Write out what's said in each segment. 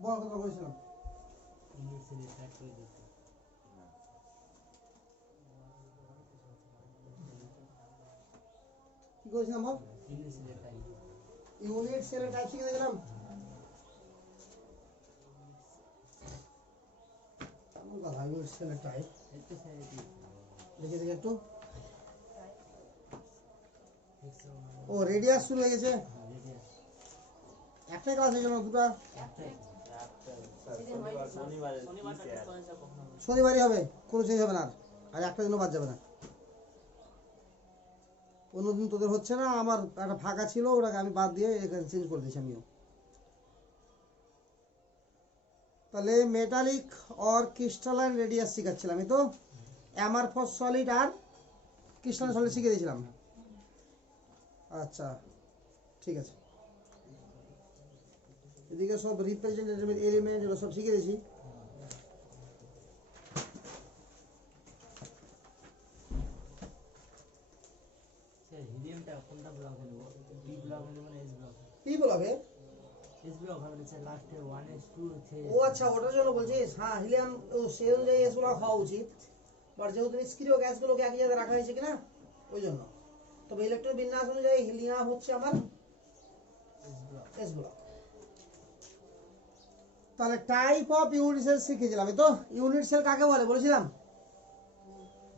বল কথা বলেছিলাম কি করেছিলাম বল ইউনিট সেলের টাইপ শিখে দিলাম কেমন কথা ইউনিট সেলের টাইপ দেখে দেখে একটু ও রেডিয়াস শুরু হয়ে গেছে একটাই ক্লাস হয়ে গেল দুটা শনিবারই হবে কোনো চেঞ্জ হবে না আর একটা দিনও বাদ যাবে না অন্যদিন তোদের হচ্ছে না আমার একটা ফাঁকা ছিল ওটাকে আমি বাদ দিয়ে এখানে চেঞ্জ করে দিয়েছি আমিও তাহলে মেটালিক और ক্রিস্টালাইন রেডিয়াস শিখাচ্ছিলাম এই তো অ্যামারফস সলিড আর ক্রিস্টালাইন সলিড শিখে দিয়েছিলাম আচ্ছা ঠিক আছে এদিকে সব রিপ্রেজেন্টেটিভ এলিমেন্ট এগুলো সব শিখে দিয়েছি স্যার হিলিয়ামটা কোনটা ব্লক হলো পি ব্লক হলো মানে এস ব্লক কি বলবে এস ব্লক হবে স্যার লাস্টে 1s2 ও আচ্ছা ওটার জন্য বলছিস হ্যাঁ হিলিয়াম ও সেই অনুযায়ী এস ব্লক হওয়া উচিত বাট যেহেতু নিষ্ক্রিয় গ্যাসগুলোকে একই জায়গায় রাখা হয়েছে কিনা ওই জন্য তবে ইলেকট্রন বিন্যাস অনুযায়ী হিলিয়াম হচ্ছে আমার এস ব্লক তাহলে টাইপ অফ ইউনিট সেল শিখেছিলাম তো ইউনিট সেল কাকে বলে বলেছিলাম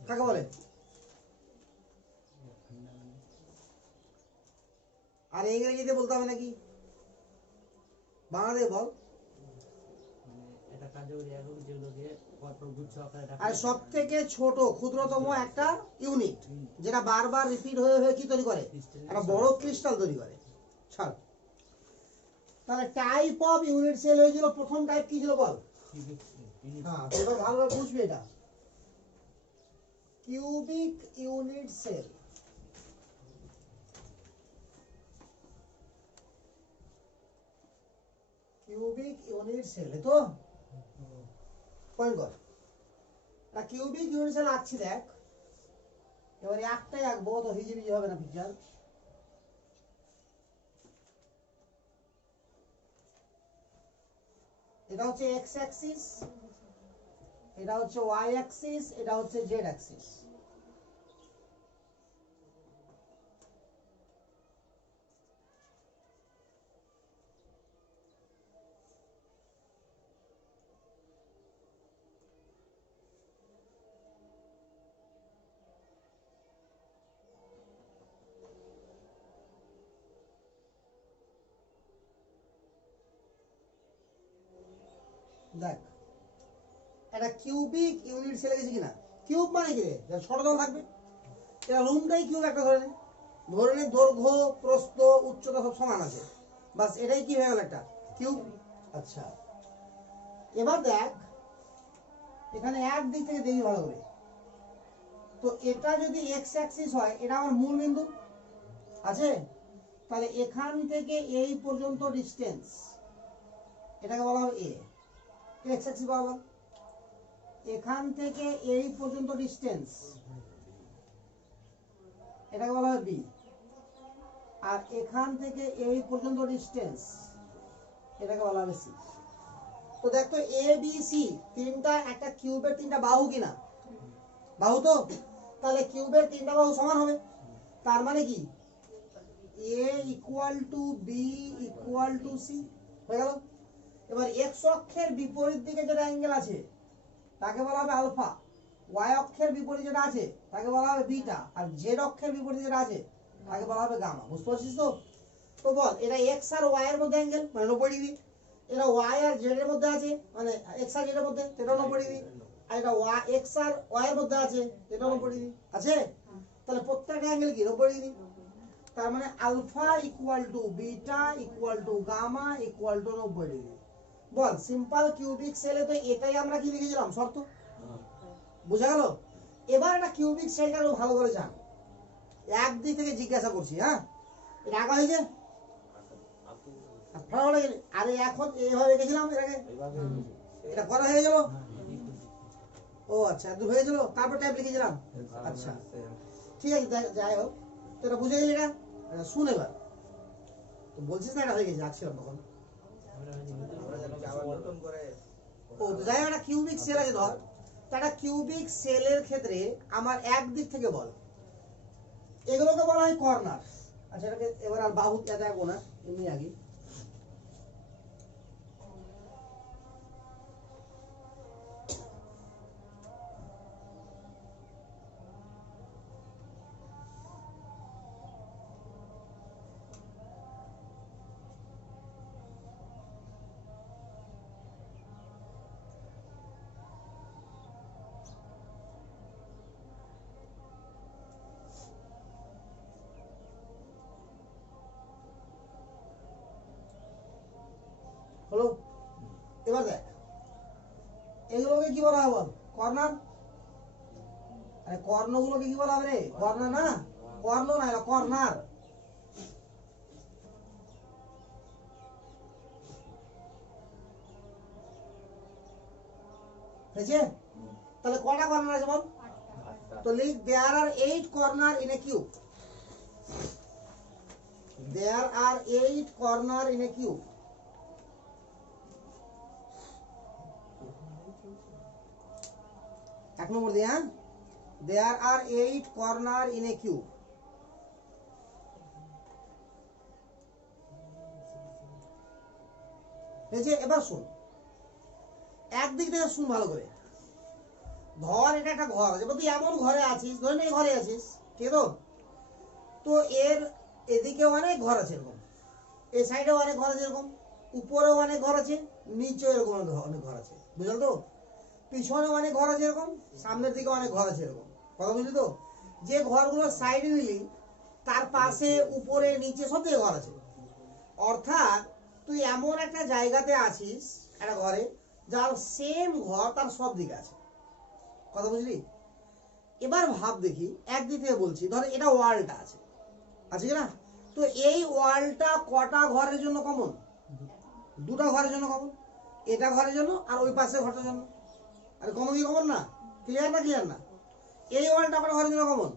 কাকে বলে আর ইংরেজিতে বলতে হবে নাকি বাংলাতে বল এটা কার্যকরী একক যেগুলোকে পরপর গুচ্ছ আকারে রাখা আর সবথেকে ছোট ক্ষুদ্রতম একটা ইউনিট যেটা বারবার রিপিট হয়ে হয়ে কি তৈরি করে একটা বড় ক্রিস্টাল তৈরি করে ছাড় তাহলে টাইপ অফ ইউনিট সেল হয়েছিল প্রথম টাইপ কি ছিল বল হ্যাঁ এবার ভালোভাবে বুঝবি এটা cubic unit cell cubic unit cell তো পয়েন্ট কর না কিউবিক ইউনিট সেল আঁকছি দেখ এবারে একটাই আঁকবো তো হিজিবিজি হবে না পিকচার এটা হচ্ছে এক্স অ্যাক্সিস এটা হচ্ছে ওয়াই অ্যাক্সিস এটা হচ্ছে জেড অ্যাক্সিস দেখ এটা কিউবিক ইউনিট সেলে গেছে কিনা কিউব মানে কি রে যার ছোট দল থাকবে এটা রুমটাই কিউব একটা ধরে নে দৈর্ঘ্য প্রস্থ উচ্চতা সব সমান আছে বাস এটাই কি হয়ে গেল একটা কিউব আচ্ছা এবার দেখ এখানে এক দিক থেকে দেখি ভালো করে তো এটা যদি এক্স অ্যাক্সিস হয় এটা আমার মূল বিন্দু আছে তাহলে এখান থেকে এই পর্যন্ত ডিসটেন্স এটাকে বলা হবে এ এক্স অ্যাক্সিস বরাবর এখান থেকে এই পর্যন্ত ডিসটেন্স এটাকে বলা হবে বি আর এখান থেকে এই পর্যন্ত ডিসটেন্স এটাকে বলা হবে সি তো দেখ তো এ বি সি তিনটা একটা কিউবের তিনটা বাহু কিনা বাহু তো তাহলে কিউবের তিনটা বাহু সমান হবে তার মানে কি a equal to b equal to c হয়ে গেল এবার এক্স অক্ষের বিপরীত দিকে যেটা অ্যাঙ্গেল আছে তাকে বলা হবে আলফা ওয়াই অক্ষের বিপরীত যেটা আছে তাকে বলা হবে বিটা আর জেড অক্ষের বিপরীত যেটা আছে তাকে বলা হবে গামা বুঝতে পারছিস তো তো বল এটা এক্স আর ওয়াই এর মধ্যে অ্যাঙ্গেল মানে 90 ডিগ্রি এটা ওয়াই আর জেড এর মধ্যে আছে মানে এক্স আর জেড এর মধ্যে এটা 90 ডিগ্রি আর এটা ওয়াই এক্স আর ওয়াই এর মধ্যে আছে এটা 90 ডিগ্রি আছে তাহলে প্রত্যেকটা অ্যাঙ্গেল কি 90 ডিগ্রি তার মানে alpha equal to beta equal to gamma equal to 90 degree বল সিম্পল কিউবিক সেলে তো এটাই আমরা কি লিখেছিলাম শর্ত বুঝা গেল এবার একটা কিউবিক সেলটা আরো ভালো করে জান একদিক থেকে জিজ্ঞাসা করছি হ্যাঁ এটা আঁকা হয়েছে আরে এখন এইভাবে গেছিলাম এর আগে এটা করা হয়ে গেল ও আচ্ছা একদম হয়ে গেল তারপর টাইপ লিখেছিলাম আচ্ছা ঠিক আছে যাই হোক তো এটা বুঝে গেলি এটা শুন এবার তো বলছিস না এটা হয়ে গেছে আঁকছিলাম তখন ও যাই হোক, একটা কিউবিক সেল আছে ধর, তা একটা কিউবিক সেলের ক্ষেত্রে আমার একদিক থেকে বল, এগুলোকে বলা হয় কর্নার। আচ্ছা এটাকে এবার আর বাহু এত আঁকবো না, এমনি আগে হলো। এবার দেখ এগুলোকে কি বলা হবে, কর্নার। আরে কর্ণগুলোকে কি বলা হবে রে, কর্নার না, কর্ণ না, এটা কর্নার। হয়েছে? তাহলে কয়টা কর্নার আছে বল? তো লিখ, there are 8 corner in a cube. There are 8 corner in a cube. এক নম্বর দিয়ে, হ্যাঁ, there are 8 corner in a cube. এবার শুন, একদিক থেকে শুন ভালো করে। ধর এটা একটা ঘর আছে, তুই এমন ঘরে আছিস, ধরে নে এই ঘরে আছিস, ঠিক তো? তো এর এদিকে অনেক ঘর আছে এরকম, এই সাইডেও অনেক ঘর আছে এরকম, উপরেও অনেক ঘর আছে, নিচেও এরকম অনেক ঘর আছে, বুঝলি তো? পিছনে অনেক ঘর আছে এরকম, সামনের দিকে অনেক ঘর আছে এরকম, কথা বুঝলি তো? যে ঘরগুলো সাইডে নিলি তার পাশে উপরে নিচে সব দিকে ঘর আছে। অর্থাৎ তুই এমন একটা জায়গাতে আছিস, একটা ঘরে, যার সেম ঘর তার সব দিকে আছে, কথা বুঝলি? এবার ভাব দেখি, একদিক থেকে বলছি, ধর এটা ওয়ালটা আছে, আছে কি না? তো এই ওয়ালটা কটা ঘরের জন্য কমন? দুটা ঘরের জন্য কমন, এটা ঘরের জন্য আর ওই পাশের ঘরটার জন্য। আরে কমন কি কমন না? ক্লিয়ার না, ক্লিয়ার না? এই ওয়ালটা কটা ঘরের জন্য কমন?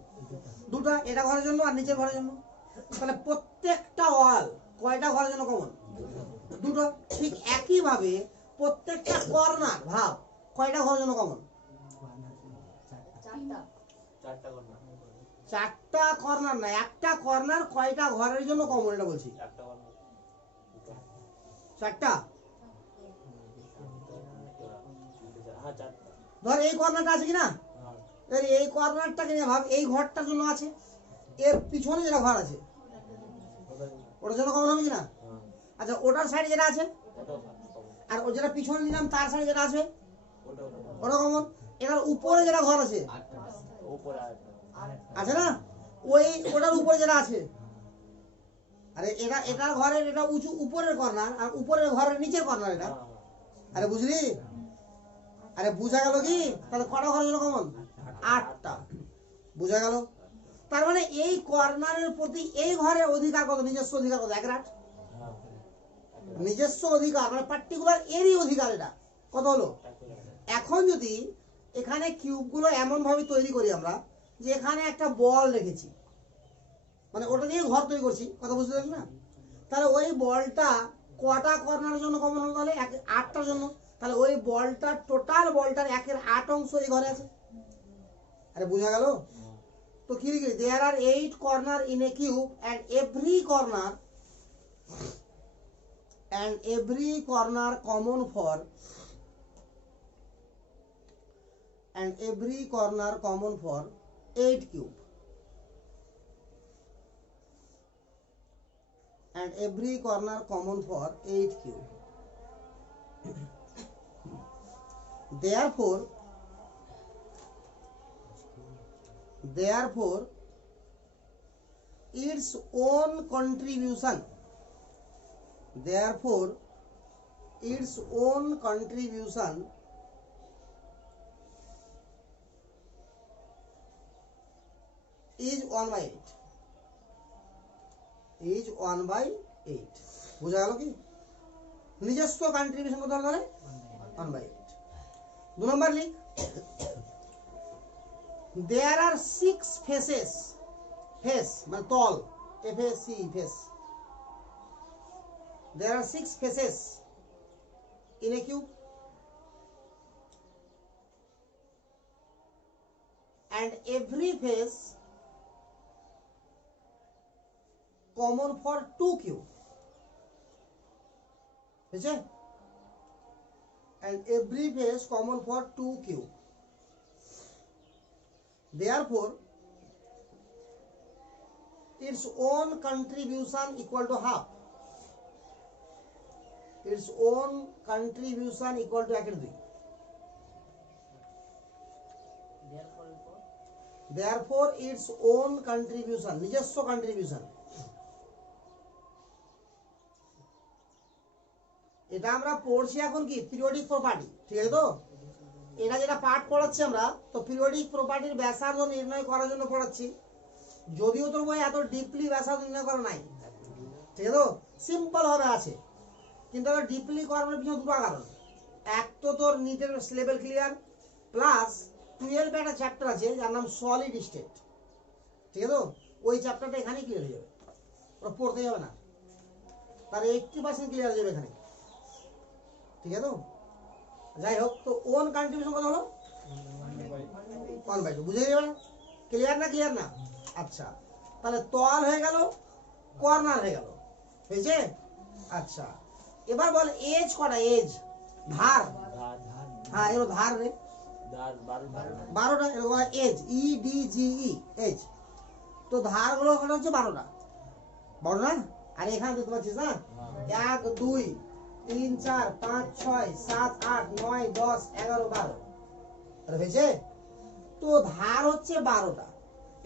দুটা, এটা ঘরের জন্য আর নিচের ঘরের জন্য। তাহলে প্রত্যেকটা ওয়াল কয়টা ঘরের জন্য কমন? দুটো। ঠিক একই ভাবে প্রত্যেকটা কর্নার ভাব কয়টা ঘরের জন্য কমন? চারটা কর্নার না, একটা কর্নার কয়টা ঘরের জন্য কমন এটা বলছি? চারটা। ধর এই কর্নারটা আছে কিনা, এই কর্নারটাকে নিয়ে ভাব, এই ঘরটার জন্য আছে, এর পিছনে যেটা ঘর আছে ওটার জন্য কমন হবে কিনা? আচ্ছা ওটার সাইডে যেটা আছে, আর ও যেটা পিছনে নিলাম তার সাইডে যেটা আছে ওটা কমন। এটার উপরে যেটা ঘর আছে, আছে না, ওই ওটার উপরে যেটা আছে, আরে এটা এটার ঘরের এটা উঁচু উপরের কর্নার, আর উপরের ঘরের নিচের কর্নার এটা। আরে বুঝলি? আরে বুঝা গেল কি? তাহলে কটা ঘরের জন্য কমন? 8টা। বুঝা গেল? তার মানে এই কর্নারের প্রতি এই ঘরের অধিকার কত? নিজস্ব অধিকার কত? 1 রাত। নিজস্ব অধিকার মানে পার্টিকুলার এরই অধিকার, এটা কত হলো? এখন যদি এখানে কিউবগুলো এমন ভাবে তৈরি করি আমরা, যে এখানে একটা বল রেখেছি, মানে ওটা দিয়ে ঘর তৈরি করছি, কথা বুঝতে পারছি না? তাহলে ওই বলটা কটা কর্নারের জন্য কমন হলো? তাহলে 8টার জন্য। তাহলে ওই বলটা, টোটাল বলটার 1/8 অংশ এই ঘরে আছে। আরে বুঝা গেল তো? কি লিখি? দেয়ার are 8 corner in a cube and every corner common for and every corner common for 8 cube and every corner common for 8 cube. Therefore its own contribution is 1/8. is 1/8. বুঝা গেল কি? নিজস্ব কন্ট্রিবিউশন কত হলো? 1/8. 2 নম্বর লিখ, there are 6 faces, face মানে তল, FAC face, there are 6 faces in a cube. and every face common for 2q. বুঝছে? And every face common for 2q. Therefore, its own contribution equal to half. Its own contribution equal to 1/2. Therefore, its own contribution, নিজস্ব contribution. এটা আমরা পড়ছি এখন কি periodic property, ঠিক আছে তো? এটা যেটা পার্ট পড়াচ্ছি আমরা, তো পিরিয়ডিক প্রপার্টির ব্যাসার্ধ নির্ণয় করার জন্য পড়াচ্ছি। যদিও তোর বই এত ডিপলি ব্যাসার্ধ নির্ণয় করা নাই, ঠিক আছে তো? সিম্পল ভাবে আছে, কিন্তু আবার ডিপলি করার পিছনে দুটো কারণ। এক তো তোর নিটের লেভেল ক্লিয়ার, প্লাস 12 একটা চ্যাপ্টার আছে যার নাম সলিড স্টেট, ঠিক আছে তো? ওই চ্যাপ্টারটা এখানেই ক্লিয়ার হয়ে যাবে, ওটা পড়তে যাবে না, তার 80% ক্লিয়ার হয়ে যাবে এখানে, ঠিক আছে তো? যাই হোক, তো ওন কন্ট্রিবিউশন কত হলো? 1/2। বুঝে যাবে না? ক্লিয়ার না? ক্লিয়ার না? আচ্ছা, তাহলে তল হয়ে গেল, কর্নার হয়ে গেল, হয়েছে? আচ্ছা, এবার বল এজ কটা? এজ ধার, হ্যাঁ এগুলো ধার রে, 12টা, এরকম এজ, EDGE এজ। তো ধার গুলো হচ্ছে 12টা, বড় না? আর এখানে দেখতে পাচ্ছিস না, 1 2 3 4 5 6 7 8 9 10 11 12, হয়েছে? তো ধার হচ্ছে 12টা।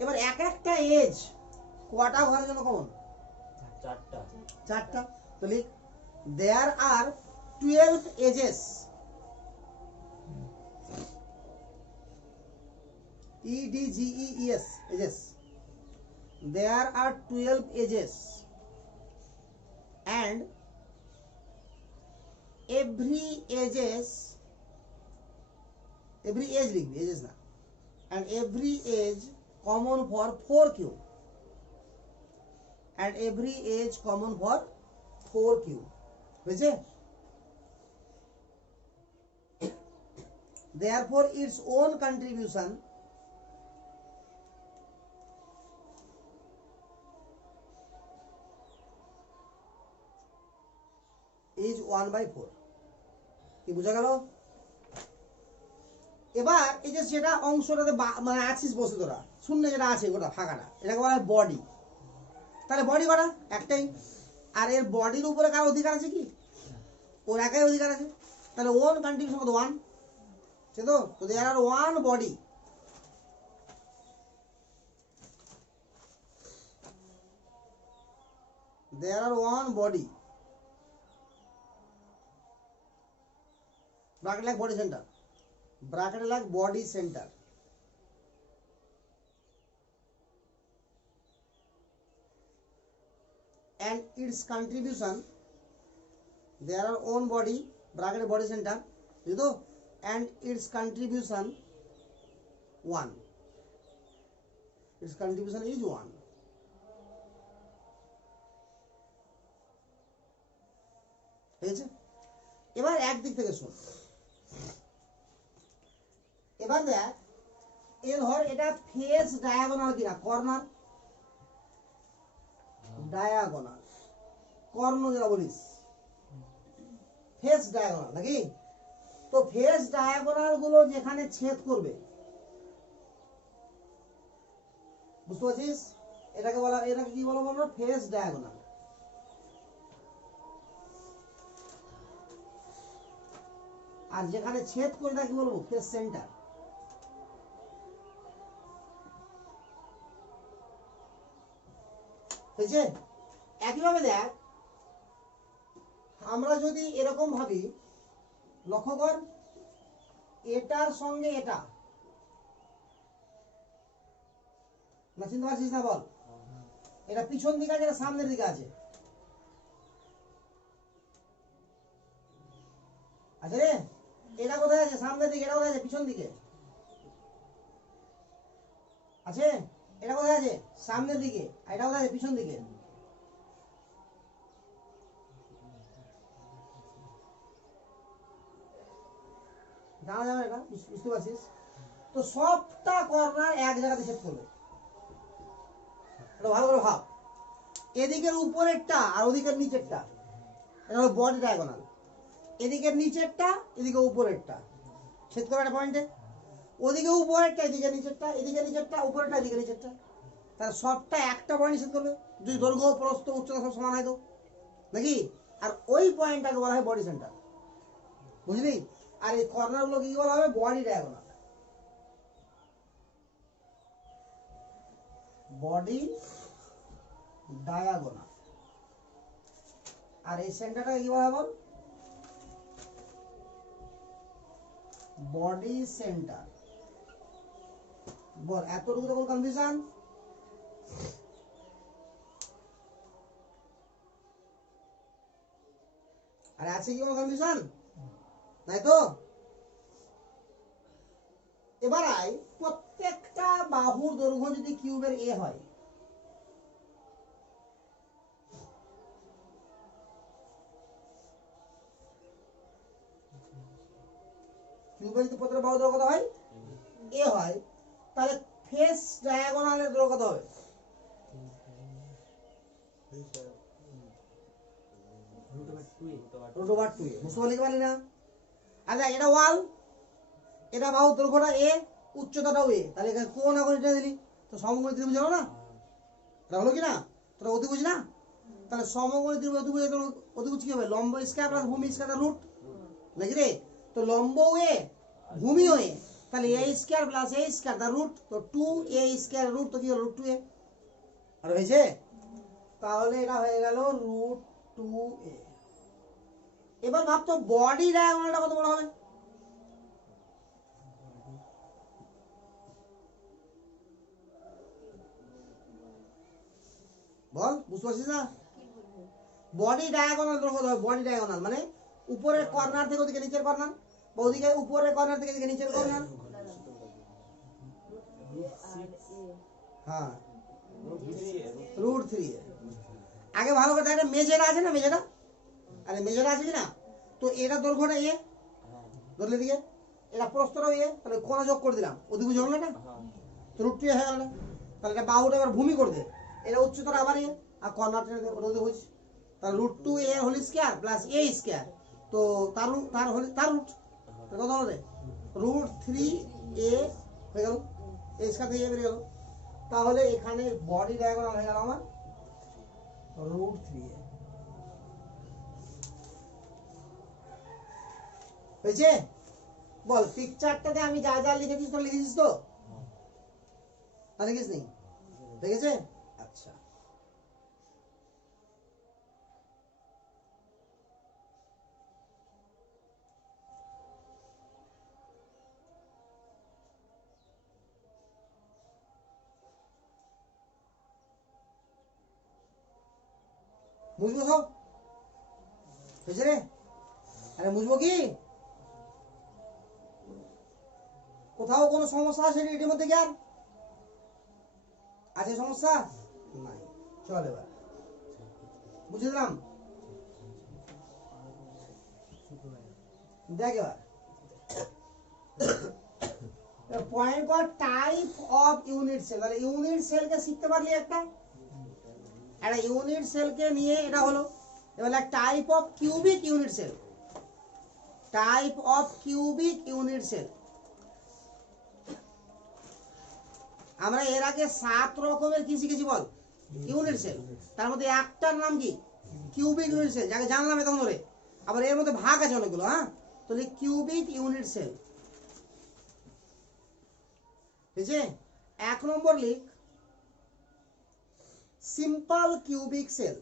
এবার এক একটা এজ কটা ঘরের জন্য কমন? 4টা। তো লিখ, there R 12 edges, EDGES edges. There are 12 edges, and every edge লিখবি, edges না, and every edge common for 4q, and every edge common for 4q. বুঝছে? Therefore, its own contribution is 1/4. কি বুঝা গেল? এবার এই যে যেটা অংশটাতে মানে আছিস বসে তোরা, শূন্য যেটা আছে গোটা ফাঁকাটা, এটাকে বলা হয় বডি। তাহলে বডি কটা? একটাই। আর এর বডির উপরে কার অধিকার আছে? কি ওর একাই অধিকার আছে। তাহলে ওন কন্ট্রিবিউশন কত? 1, ঠিক তো? তো দেয়ার আর 1 body, there are 1 body, bracket like body center, bracket like body center, and its contribution, there are 1 body, bracket body center, you know, and its contribution 1, its contribution is 1. হয়েছে? এবার একদিক থেকে শোন, এবার দেখ, এ ধর এটা ফেস ডায়াগোনাল কিনা, কর্নার ডায়াগোনাল, কর্ণ যেটা বলিস, ফেস ডায়াগোনাল নাকি? তো ফেস ডায়াগোনাল গুলো যেখানে ছেদ করবে, বুঝতে পারছিস? এটাকে বলা, এটাকে কি বলবো আমরা? Face diagonal. আর যেখানে ছেদ করে তাকে বলবো ফেস সেন্টার। হয়েছে? একইভাবে দেখ, আমরা যদি এরকম ভাবি, লক্ষ্য কর, এটার সঙ্গে এটা, না চিনতে পারছিস না? বল, এটা পিছন দিকে আছে, এটা সামনের দিকে আছে, আচ্ছা রে? এটা কোথায় আছে? সামনের দিকে। এটা কোথায় আছে? পিছন দিকে আছে। এটা কোথায় আছে? সামনের দিকে। আর এটা কোথায় আছে? পিছন দিকে। জানা যাবে এটা, বুঝতে পারছিস? তো সবটা কর্নার এক জায়গাতে ছেদ করবে। এটা ভালো করে ভাব, এদিকের উপরেরটা আর ওদিকের নিচেরটা, এটা হলো বডি ডায়াগোনাল। এদিকের নিচেরটা এদিকে উপরেরটা ছেদ করে একটা পয়েন্টে, ওদিকে উপরেরটা এদিকে নিচেরটা, এদিকে নিচেরটা উপরেরটা এদিকে নিচেরটা, তাহলে সবটা একটা পয়েন্ট ছেদ করবে যদি দৈর্ঘ্য প্রস্থ উচ্চতা সব সমান হয় তো, নাকি? আর ওই পয়েন্টটাকে বলা হয় বডি সেন্টার, বুঝলি? আর এই কর্নারগুলো কি বলা হবে? Body diagonal. Body diagonal. আর এই সেন্টারটা কি বলা হবে? Body centre. বল, এতটুকু তো কোনো কনফিউশন? আর আছে কি কোনো কনফিউশন? নাই তো? এবার আয়, প্রত্যেকটা বাহুর দৈর্ঘ্য যদি কিউবের এ হয়, কিউবের যদি প্রত্যেকটা বাহুর দৈর্ঘ্য কত হয়? এ হয়, তাহলে ফেস ডায়াগোনালের দৈর্ঘ্য কত হবে? √2a। বুঝতে পারলি কি পারলি না? আচ্ছা, এটা ওয়াল, এটা বাহুর দৈর্ঘ্যটা এ, উচ্চতাটাও এ, তাহলে এখানে কোন আগুন এটা দিলি তো সমকোণী ত্রিভুজ হলো না? এটা হলো কি না? তোরা অতিভুজ না? তাহলে সমকোণী ত্রিভুজ অতিভুজ, অতিভুজ কি হবে? লম্ব স্কয়ার প্লাস ভূমি স্কয়ার রুট, নাকি রে? তো লম্ব এ, ভূমিও এ, তাহলে a square plus a square the root, তো 2a স্কয়ার রুট, তো কি হলো? √2a। আর হয়েছে? তাহলে এটা হয়ে গেল √2a। এবার ভাবতো বডি ডায়াগোনালটা কত বড় হবে? বল, বুঝতে পারছিস না? বডি ডায়াগোনাল কত হবে? বডি ডায়াগোনাল মানে উপরের কর্নার থেকে ওদিকে নিচের কর্নার, বা ওদিকে উপরের কর্নার থেকে এদিকে নিচের কর্নার। হ্যাঁ, √3a। আগে ভালো করে দেখ, মেজেরা আছে না? মেজেরা, আরে মেজেরা আছে কি না? তো এটা দৈর্ঘ্যটা এ, ধরলে দিকে এটা প্রস্থটাও এ, তাহলে কোণ যোগ করে দিলাম, অধিভুজ হলো না এটা? তো √2a হয়ে গেল না? তাহলে এটা বাহুটা এবার ভূমি করে দে, এটা উচ্চতাটা আবার এ, আর কর্নার টেনে দে, ওটা অধিভুজ। তাহলে √2a whole square plus a square, তো তার রুট, তার রুট কত হলো রে? √3a হয়ে গেল, a স্কয়ার থেকে a বেরিয়ে গেল। তাহলে এখানে বডি ডায়াগোনাল হয়ে গেল আমার √3a। হয়েছে? বল, পিকচারটাতে আমি যা যা লিখেছিস তো লিখেছিস তো? না লিখিস নি? লিখেছে? আচ্ছা, বুঝবো সব? হয়েছে রে? আরে বুঝবো কি? কোথাও কোনো সমস্যা আছে এটির মধ্যে? কি আর আছে সমস্যা? নাই। চল এবার বুঝে দিলাম। দেখ এবার পয়েন্ট কর টাইপ অফ ইউনিট সেল। তাহলে ইউনিট সেলকে শিখতে পারলি একটা ইউনিট সেলকে নিয়ে এটা হলো। এবার type of cubic unit cell, type of cubic unit cell. আমরা এর আগে 7 রকমের কি শিখেছি বল? Unit sell. তার মধ্যে একটার নাম কি? কিউবিক ইউনিট সেল, যাকে জানলাম এখন ধরে। আবার এর মধ্যে ভাগ আছে অনেকগুলো। হ্যাঁ, তাহলে কিউবিক ইউনিট সেল, ঠিক আছে? 1 নম্বর লিখ simple cubic cell.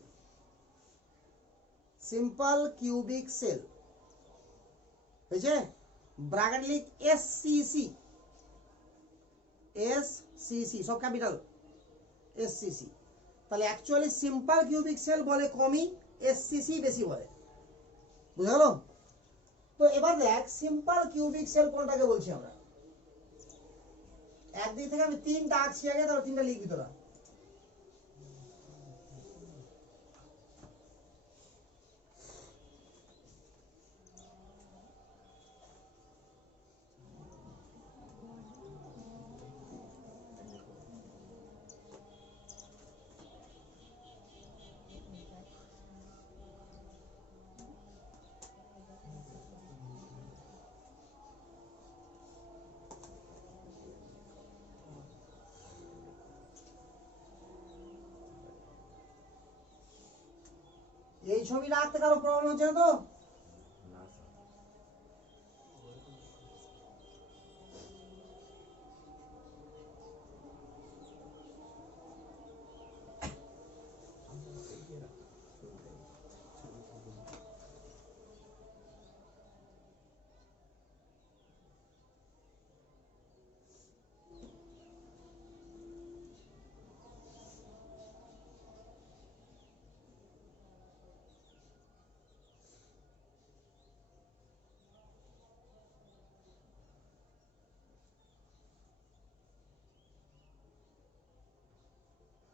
Simple cubic cell হয়েছে? ব্র্যাকেট লিখ এসসিসি, এসসিসি সব ক্যাপিটাল, এসসিসি। তাহলে অ্যাকচুয়ালি সিম্পল কিউবিক সেল বলে কমই, এসসিসি বেশি বলে। বুঝা গেল? তো এবার দেখ সিম্পল কিউবিক সেল কোনটাকে বলছি আমরা। একদিক থেকে আমি 3টা আঁকছি আগে, তারপর 3টা লিখবি তোরা। এই ছবিটা আঁকতে কারো প্রবলেম হচ্ছে না তো? না স্যার।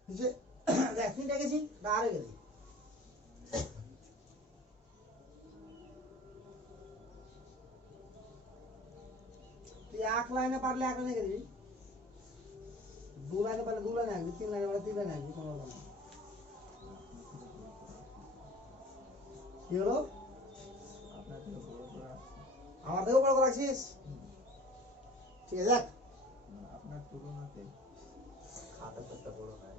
যে ভ্যাকসিন রেখেছি না আর রেখেছি? তুই এক লাইনে পারলে এক লাইনে রেখে দিবি, দু লাইনে পারলে দু লাইনে আঁকবি, তিন লাইনে পারলে তিন লাইনে আঁকবি, কোনো ব্যাপার না। কি হলো? আপনার থেকে বড় করে আসছে। আমার থেকেও বড় করে রাখছিস? ঠিক আছে, দেখ আপনার তুলনাতে খাতাটা বড় হয়,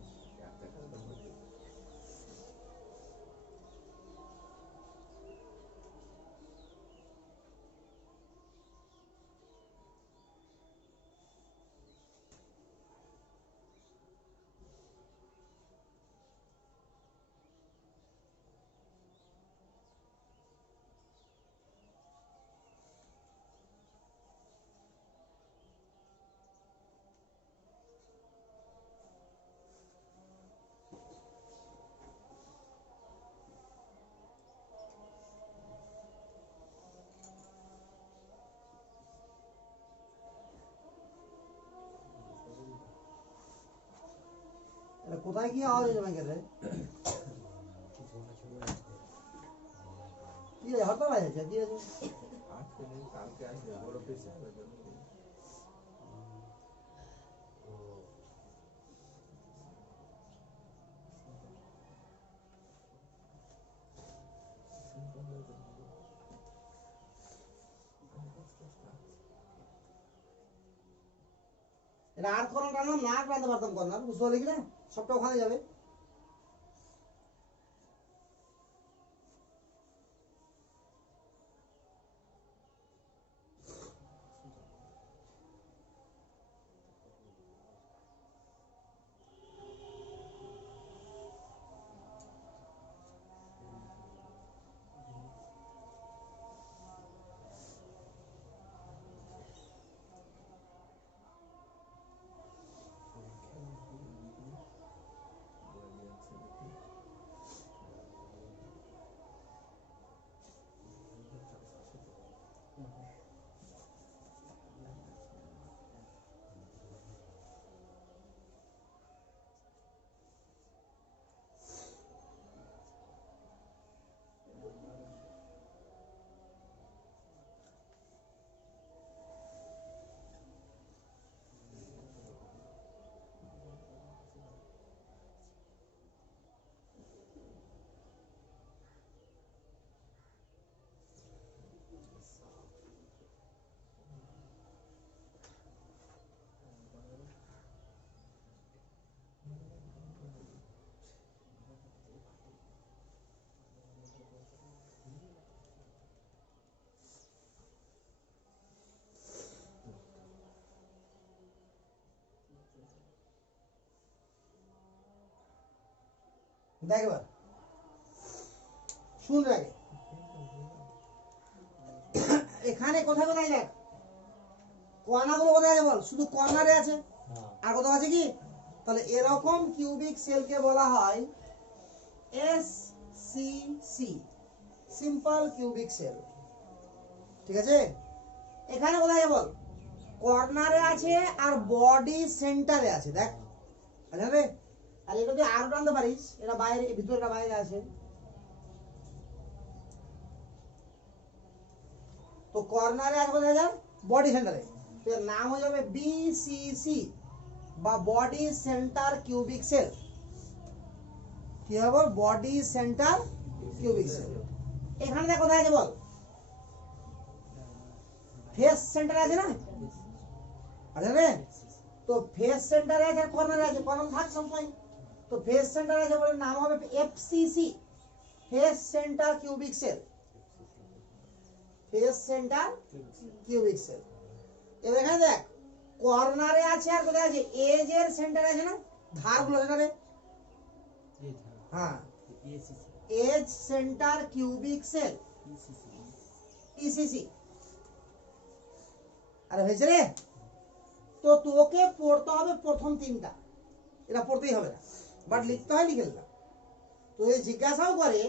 একটা খাতার মধ্যে এটা কোথায় কি আওয়াজ হয়েছে ব্যাংকের রে? কি আছে, হরতাল আছে? কি আছে? আজকে নেই, কালকে আসবে বড় পেশা হবে জন্য। এটা আর কোনো টানলাম না, আর টানতে পারতাম কর না, বুঝতে পারলি কি না? সবটা ওখানে যাবে। দেখ এবার শুন আগে, এখানে কোথায় কোথায় দেখ কর্নারগুলো কোথায় আছে বল? শুধু কর্নারে আছে, আর কোথাও আছে কি? তাহলে এরকম কিউবিক সেলকে বলা হয় এসসিসি, সিম্পল কিউবিক সেল। ঠিক আছে, এখানে কোথায় আছে বল? কর্নারে আছে আর বডি সেন্টারে আছে। দেখ আচ্ছা রে, আর এটা যদি আরো টানতে পারিস, এটা বাইরে, ভিতরটা বাইরে আছে, তো কর্নারে আছে কোথায় যায়? বডি সেন্টারে। তো এর নাম হয়ে যাবে বিসিসি বা বডি সেন্টার কিউবিক সেল। কি হবে? Body centre cubic cell. এখানে দেখ কোথায় আছে বল? ফেস সেন্টার আছে না? আচ্ছা রে, তো ফেস সেন্টারে আছে আর কর্নারে আছে, কর্নার থাক সময়, তো ফেস সেন্টার আছে বলে নাম হবে FCC. Face centre cubic cell, face centre cubic cell. এবার এখানে দেখ কর্নারে আছে আর কোথায় আছে, এজ এর সেন্টারে আছে না, ধারগুলো সেখানে, হ্যাঁ edge centre cubic cell, ECC. আরে হয়েছে রে, তো তোকে পড়তে হবে প্রথম তিনটা, এটা পড়তেই হবে না, বাট লিখতে হয়, লিখে নিলাম। তো এই জিজ্ঞাসাও করে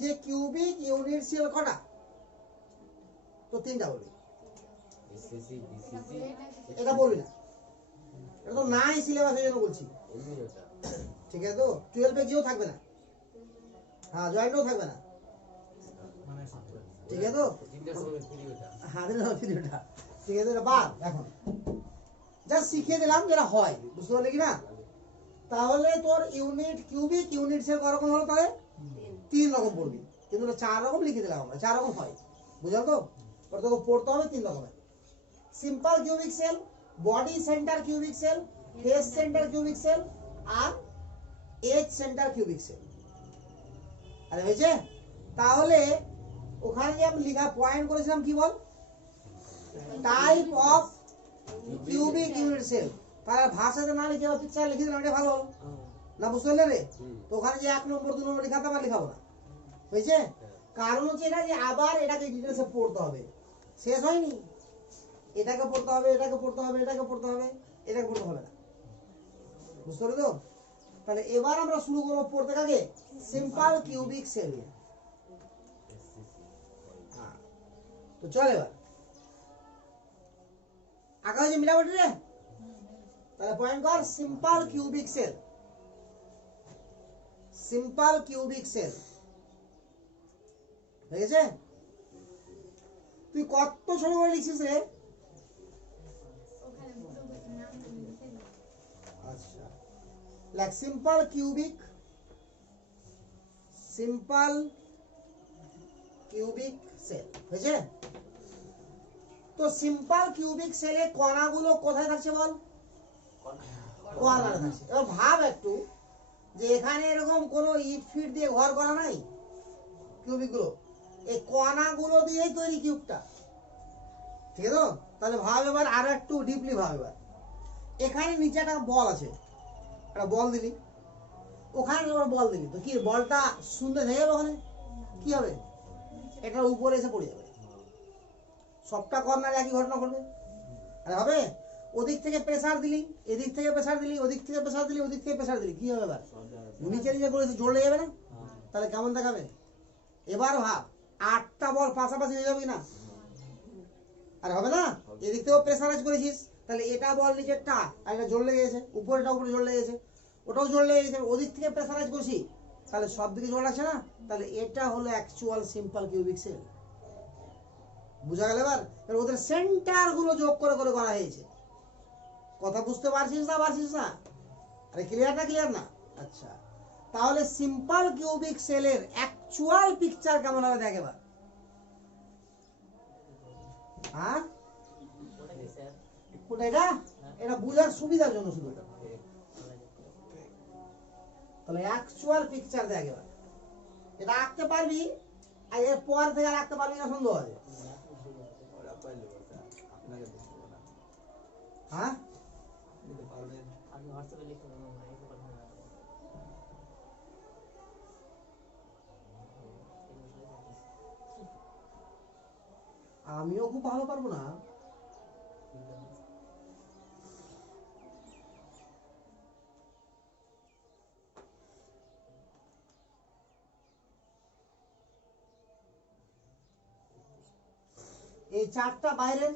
যে কিউবিক ইউনিট সেল কটা, তো তিনটা বলবি, এসএসসি বিসিসি এটা বলবি না, এটা তো নাই সিলেবাস, এই জন্য বলছি। এমনি ওটা ঠিক আছে, তো 12 পেজেও থাকবে না, হ্যাঁ জয়েন্টও থাকবে না, মানে সত্য ঠিক আছে তো, তিনটার সময় ফ্রি ওটা হ্যাঁ ভিডিওটা, ঠিক আছে, এটা বাদ। এখন যা শিখিয়ে দিলাম যেটা হয়, বুঝতে পারলি কি না? তাহলে তোর ইউনিট কিউবিক ইউনিট সেল করকম হলো, তাহলে 3 রকম পড়বি, কিন্তু ওটা 4 রকম লিখে দিলাম আমরা, 4 রকম হয়, বুঝলো তো? ওটা তোকে পড়তে হবে 3 রকমের, simple cubic cell, body centre cubic cell, face centre cubic cell, আর এজ সেন্টার কিউবিক সেল। আরে হয়েছে? তাহলে ওখানে যে আমি লিখা পয়েন্ট করেছিলাম কি বল, type of cubic unit cell, তাহলে ভাষাতে না লিখে পিকচার লিখে দিলাম, এটা ভালো হলো না, বুঝতে পারলে রে? তো ওখানে যে 1 নম্বর 2 নম্বর লেখাতে আমার লেখাবো না, হয়েছে? কারণ হচ্ছে এটা যে আবার এটাকে ডিটেলসে পড়তে হবে, শেষ হয়নি, এটাকে পড়তে হবে, এটাকে পড়তে হবে, এটাকে পড়তে হবে, এটাকে পড়তে হবে না, বুঝতে পারলে তো? তাহলে এবার আমরা শুরু করবো পড়তে কাকে, সিম্পল কিউবিক সেল। হ্যাঁ, তো চল এবার আঁকা হয়েছে মিলাবটি রে, তাহলে পয়েন্ট কর simple cubic cell, simple cubic cell হয়ে গেছে? তুই কত ছোট করে লিখছিস রে? আচ্ছা, like simple cubic, simple cubic cell হয়েছে? তো সিম্পল কিউবিক সেলে কণাগুলো কোথায় থাকছে বল, কর্নারে থাকছে। এবার ভাব একটু যে এখানে এরকম কোনো ইট ফিট দিয়ে ঘর করা নাই, কিউবিক গুলো এই কণাগুলো দিয়েই তৈরি কিউবটা, ঠিক আছে? তো তাহলে ভাব এবার আরো একটু ডিপলি ভাব। এবার এখানে নিচে একটা বল আছে, একটা বল দিলি, ওখানে এবার বল দিলি, তো কি বলটা শূন্য থেকে যাবে, ওখানে কি হবে, এটার উপরে এসে পড়ে যাবে, সবটা কর্নারে একই ঘটনা ঘটবে, আরে হবে? ওদিক থেকে প্রেসার দিলি, এদিক থেকে প্রেসার দিলি, ওদিক থেকে প্রেসার দিলি, ওদিক থেকে প্রেসার দিলি, কি হবে এবার, নিচে নিচে করে জোর লেগে যাবে না? তাহলে কেমন দেখাবে? এবার ভাব 8টা বল পাশাপাশি হয়ে যাবে না, আর হবে না? এদিক থেকেও প্রেসারাইজ করেছিস, তাহলে এটা বল নিচেরটা, আর এটা জোর লেগে গেছে, উপরেটা উপরে জোর লেগে গেছে, ওটাও জোর লেগে গেছে, ওদিক থেকে প্রেসারাইজ করছি, তাহলে সব দিকে জোর লাগছে না, তাহলে এটা হলো অ্যাকচুয়াল সিম্পল কিউবিক সেল। বুঝা গেল? এবার ওদের সেন্টার গুলো যোগ করে করে করা হয়েছে, কথা বুঝতে পারছিস না? পারছিস না? আরে ক্লিয়ার না? ক্লিয়ার না? আচ্ছা, তাহলে সিম্পল কিউবিক সেলের অ্যাকচুয়াল পিকচার কেমন হবে দেখ এবার। হ্যাঁ, ওটা এটা এটা বুঝার সুবিধার জন্য শুধু, তাহলে অ্যাকচুয়াল পিকচার দেখ এবার, এটা আঁকতে পারবি, আর এর পর থেকে আর আঁকতে পারবি না সন্দেহ আছে। ওরা পাইলে ওটা আপনাকে দেখবো না হ্যাঁ, দিতে পারবেন আমি হোয়াটসঅ্যাপে লিখে দেবো ভাই, একটু কথা বলা যাবে। আমিও খুব ভালো পারবো না, এই 4টা বাইরের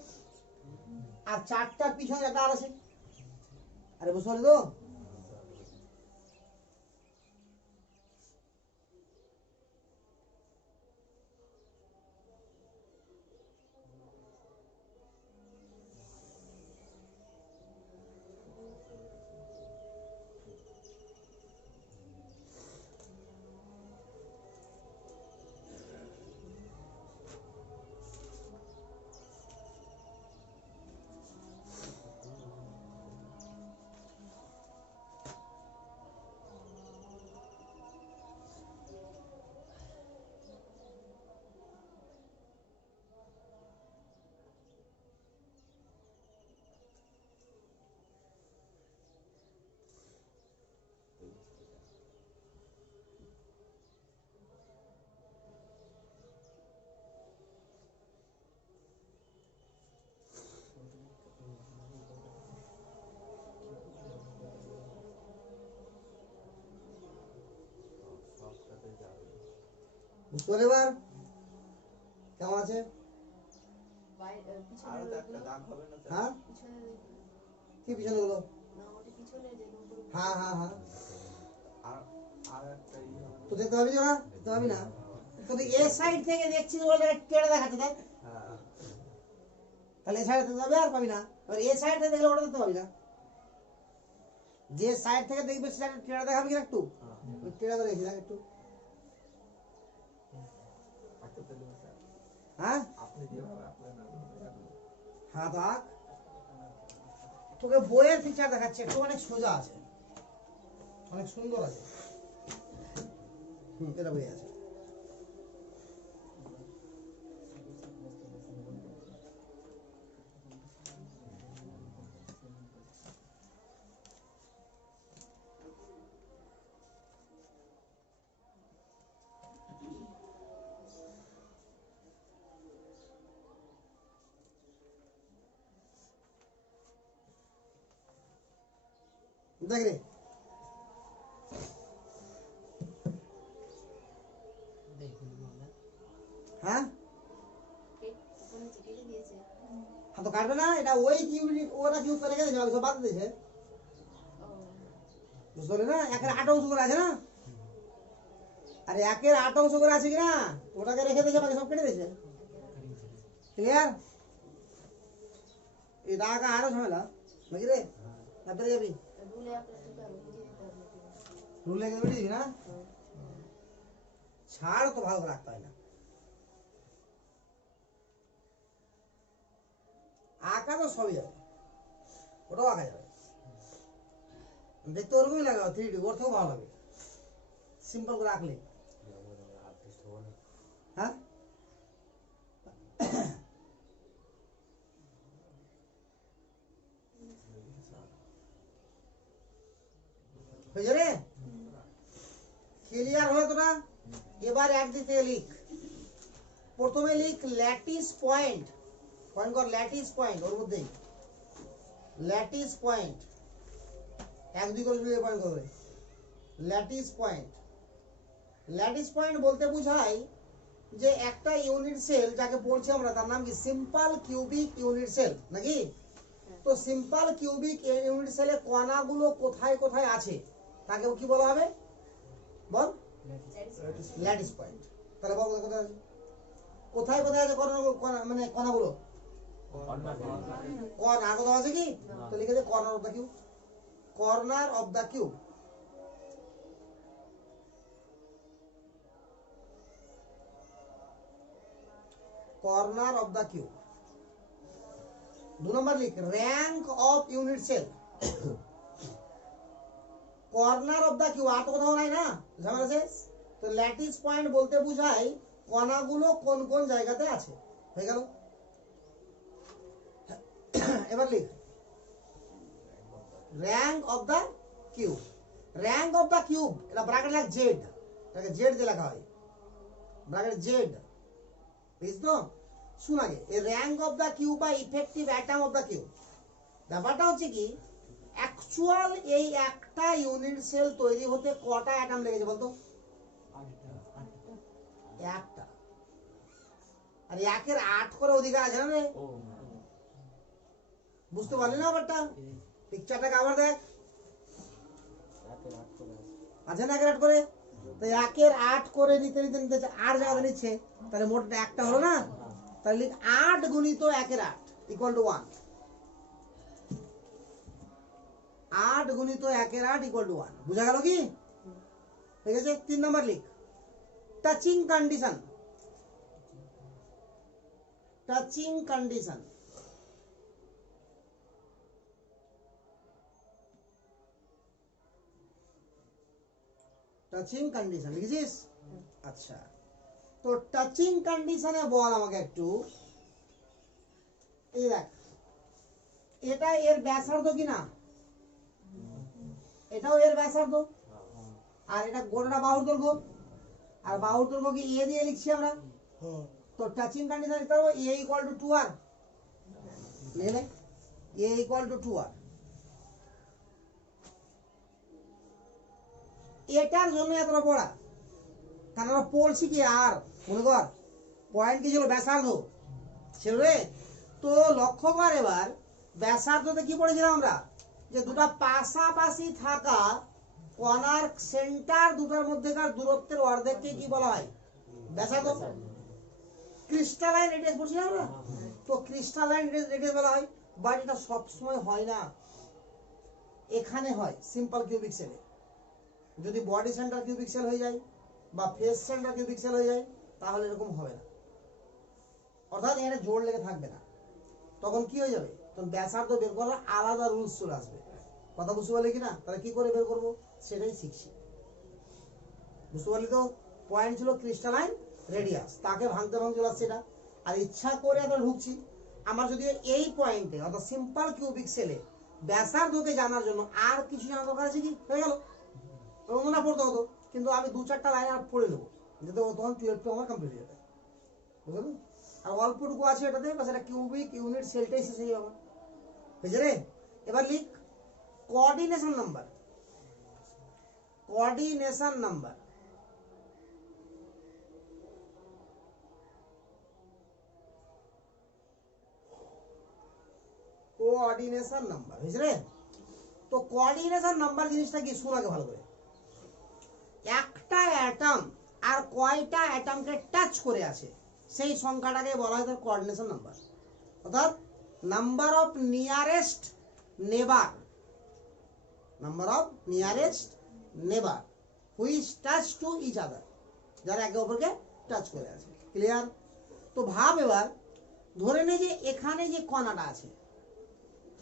আর 4টার পিছনে একটা আর আছে, আরে বুঝতে পারলি তো? বুঝতে পারলে এবার কেমন আছে? আর তো একটা দাগ হবে না স্যার? হ্যাঁ কি পিছনে গুলো? হ্যাঁ হ্যাঁ হ্যাঁ আর আর একটা ইয়ে হবে তো দেখতে পাবি না? দেখতে পাবি না? কিন্তু এ সাইড থেকে দেখছিস বলে কেটে দেখাচ্ছে দেখ, হ্যাঁ তাহলে এ সাইড দেখতে পাবি আর পাবি না। এবার এ সাইড থেকে দেখলে ওটা দেখতে পাবি না। যে সাইড থেকে দেখবি সেটা কেটে দেখাবি কিনা একটু, কেটে করে রেখে দেখ একটু। আচ্ছা তাহলে স্যার হ্যাঁ আপনি যেভাবে আপনার নাম রাখবেন হ্যাঁ তো আঁক। তোকে বইয়ের পিকচার দেখাচ্ছে, একটু অনেক সোজা আছে, অনেক সুন্দর আছে। এটা বই আছে। দেখ রে দেখুন আমরা হ্যাঁ হ্যাঁ তো কাটবে না, এটা ওই ইউনিট ওরা কিউব করে রেখে দিয়েছে, সব বাদ দিয়েছে। বুঝতে পারলি না? একের 8 অংশ করে আছে না, আর একের 8 অংশ করে আছে কিনা ওটাকে রেখে দিয়েছে, বাকি সব কেটে দিয়েছে। ক্লিয়ার? এই দাগ আরো ঝামেলা নাকি রে? না পেরে যাবি, রুল লেগে বেরিয়ে দিবি না, ছাড় তো ভালো করে রাখতে হয় না। আঁকা তো সবই যাবে, ওটাও আঁকা যাবে, দেখতে ওরকমই লাগে 3D, ওর থেকেও ভালো লাগে সিম্পল করে আঁকলে। হ্যাঁ হয়েছে রে? ক্লিয়ার হলো তোরা? এবার একদিক থেকে লিখ। প্রথমে লিখ ল্যাটিস পয়েন্ট, পয়েন্ট কর ল্যাটিস পয়েন্ট, ওর মধ্যেই ল্যাটিস পয়েন্ট, 1 2 করে মিলিয়ে পয়েন্ট করবে। ল্যাটিস পয়েন্ট, ল্যাটিস পয়েন্ট বলতে বোঝায় যে একটা ইউনিট সেল যাকে পড়ছি আমরা তার নাম কি সিম্পল কিউবিক ইউনিট সেল নাকি? তো সিম্পল কিউবিক ইউনিট সেলে কণাগুলো কোথায় কোথায় আছে তাকে কি বলা হবে? বল, ল্যাটিস পয়েন্ট। তাহলে বল কোথায় আছে, কোথায় কোথায় আছে কণাগুলো, মানে কণাগুলো কর্নার কোথাও আছে কি? তো লিখে দে corner of the cube, corner of the cube. Corner of the cube. 2 নম্বর লিখ rank of unit cell, corner of the cube. আর তো কোথাও নাই না, ঝামেলা শেষ। তো ল্যাটিস পয়েন্ট বলতে বোঝায় কণাগুলো কোন কোন জায়গাতে আছে। হয়ে গেল? এবার লিখ rank of the cube. Rank of the cube, এটা ব্র্যাকেট লাগ জেড, এটাকে জেড দিয়ে লেখা হয়, ব্র্যাকেট জেড, বুঝছ তো? শুন আগে, এই র্যাঙ্ক অফ দা কিউব বা effective atom of the cube, ব্যাপারটা হচ্ছে কি অ্যাকচুয়াল এই একটা ইউনিট সেল তৈরি হতে কটা অ্যাটম লেগেছে বলতো? একটা। আর 1-এর 8 করে অধিকার আছে না রে? বুঝতে পারলি না ব্যাপারটা? পিকচারটাকে আবার দেখ, আছে না 1-এর 8 করে? তো 1-এর 8 করে নিতে নিতে নিতে 8 জায়গাতে নিচ্ছে, তাহলে মোট একটা হলো না? তাহলে 8 গুণিত 1-এর 8 ইকুয়াল টু 1। 8 গুণিত 1-এর 8 ইকুয়াল টু 1। বুঝা গেল কি? ঠিক আছে? 3 নম্বর লিখ touching condition. Touching condition, touching condition লিখেছিস? আচ্ছা, তো টাচিং কন্ডিশনে বল আমাকে একটু, এই দেখ এটা এর ব্যাসার্ধ কি না? এটাও এর ব্যাসার্ধ, আর এটা গোটাটা বাহুর দৈর্ঘ্য, আর বাহুর দৈর্ঘ্য কি এ দিয়ে লিখছি আমরা। তো টাচিং কন্ডিশন লিখতে পারবো এ ইকুয়াল টু 2r, লিখলে এ ইকুয়াল টু 2r। এটার জন্য এতটা পড়া, কারণ আমরা পড়ছি কি আর মনে কর পয়েন্ট কি ছিল ব্যাসার্ধ ছিল রে। তো লক্ষ্য কর এবার ব্যাসার্ধতে কি পড়েছিলাম আমরা, যে দুটো পাশাপাশি থাকা কণার সেন্টার দুটোর মধ্যেকার দূরত্বের অর্ধেককে কি বলা হয়, ব্যাসার্ধ। ক্রিস্টালাইন রেডিয়াস বলছিলাম আমরা, তো ক্রিস্টালাইন রেডিয়াস বলা হয়, বাট এটা সবসময় হয় না, এখানে হয় সিম্পল কিউবিক সেলে। যদি বডি সেন্টার কিউবিক সেল হয়ে যায় বা ফেস সেন্টার কিউবিক সেল হয়ে যায় তাহলে এরকম হবে না, অর্থাৎ এখানে জোর লেগে থাকবে না। তখন কি হয়ে যাবে, তখন ব্যাসার্ধ বের করার আলাদা রুলস চলে আসবে। কথা বুঝতে পারলে কিনা, তাহলে কি করে বের করবো সেটাই শিখছি। বুঝতে পারলি তো, পয়েন্ট ছিল ক্রিস্টালাইন রেডিয়াস, তাকে ভাঙতে ভাঙতে চলে আসছে এটা। আর ইচ্ছা করে আমরা ঢুকছি, আমার যদি এই পয়েন্টে অর্থাৎ সিম্পল কিউবিক সেলে ব্যাসার্ধকে জানার জন্য আর কিছু জানার দরকার আছে কি, হয়ে গেল, মনে পড়তে হতো, কিন্তু আমি 2-4টা লাইন আর পড়ে নেবো, যাতে তখন 12টা আমার কমপ্লিট হয়ে যাবে। বুঝলি, আর অল্পটুকু আছে এটাতে, বাস এটা কিউবিক ইউনিট সেলটাই শেষ হয়ে যাবে। বুঝলি রে, এবার লিখ coordination number. Coordination number coordination number বুঝলি রে। তো কোঅর্ডিনেশন নাম্বার জিনিসটা কি, শোন আগে ভালো করে। একটা অ্যাটম আর কয়টা অ্যাটমকে টাচ করে আছে সেই সংখ্যাটাকে বলা হয় তার কোঅর্ডিনেশন নাম্বার, অর্থাৎ number of nearest neighbour, number of nearest neighbour which touch to each other, যারা একে অপরকে টাচ করে আছে। ক্লিয়ার? তো ভাব এবার, ধরে নে যে এখানে যে কণাটা আছে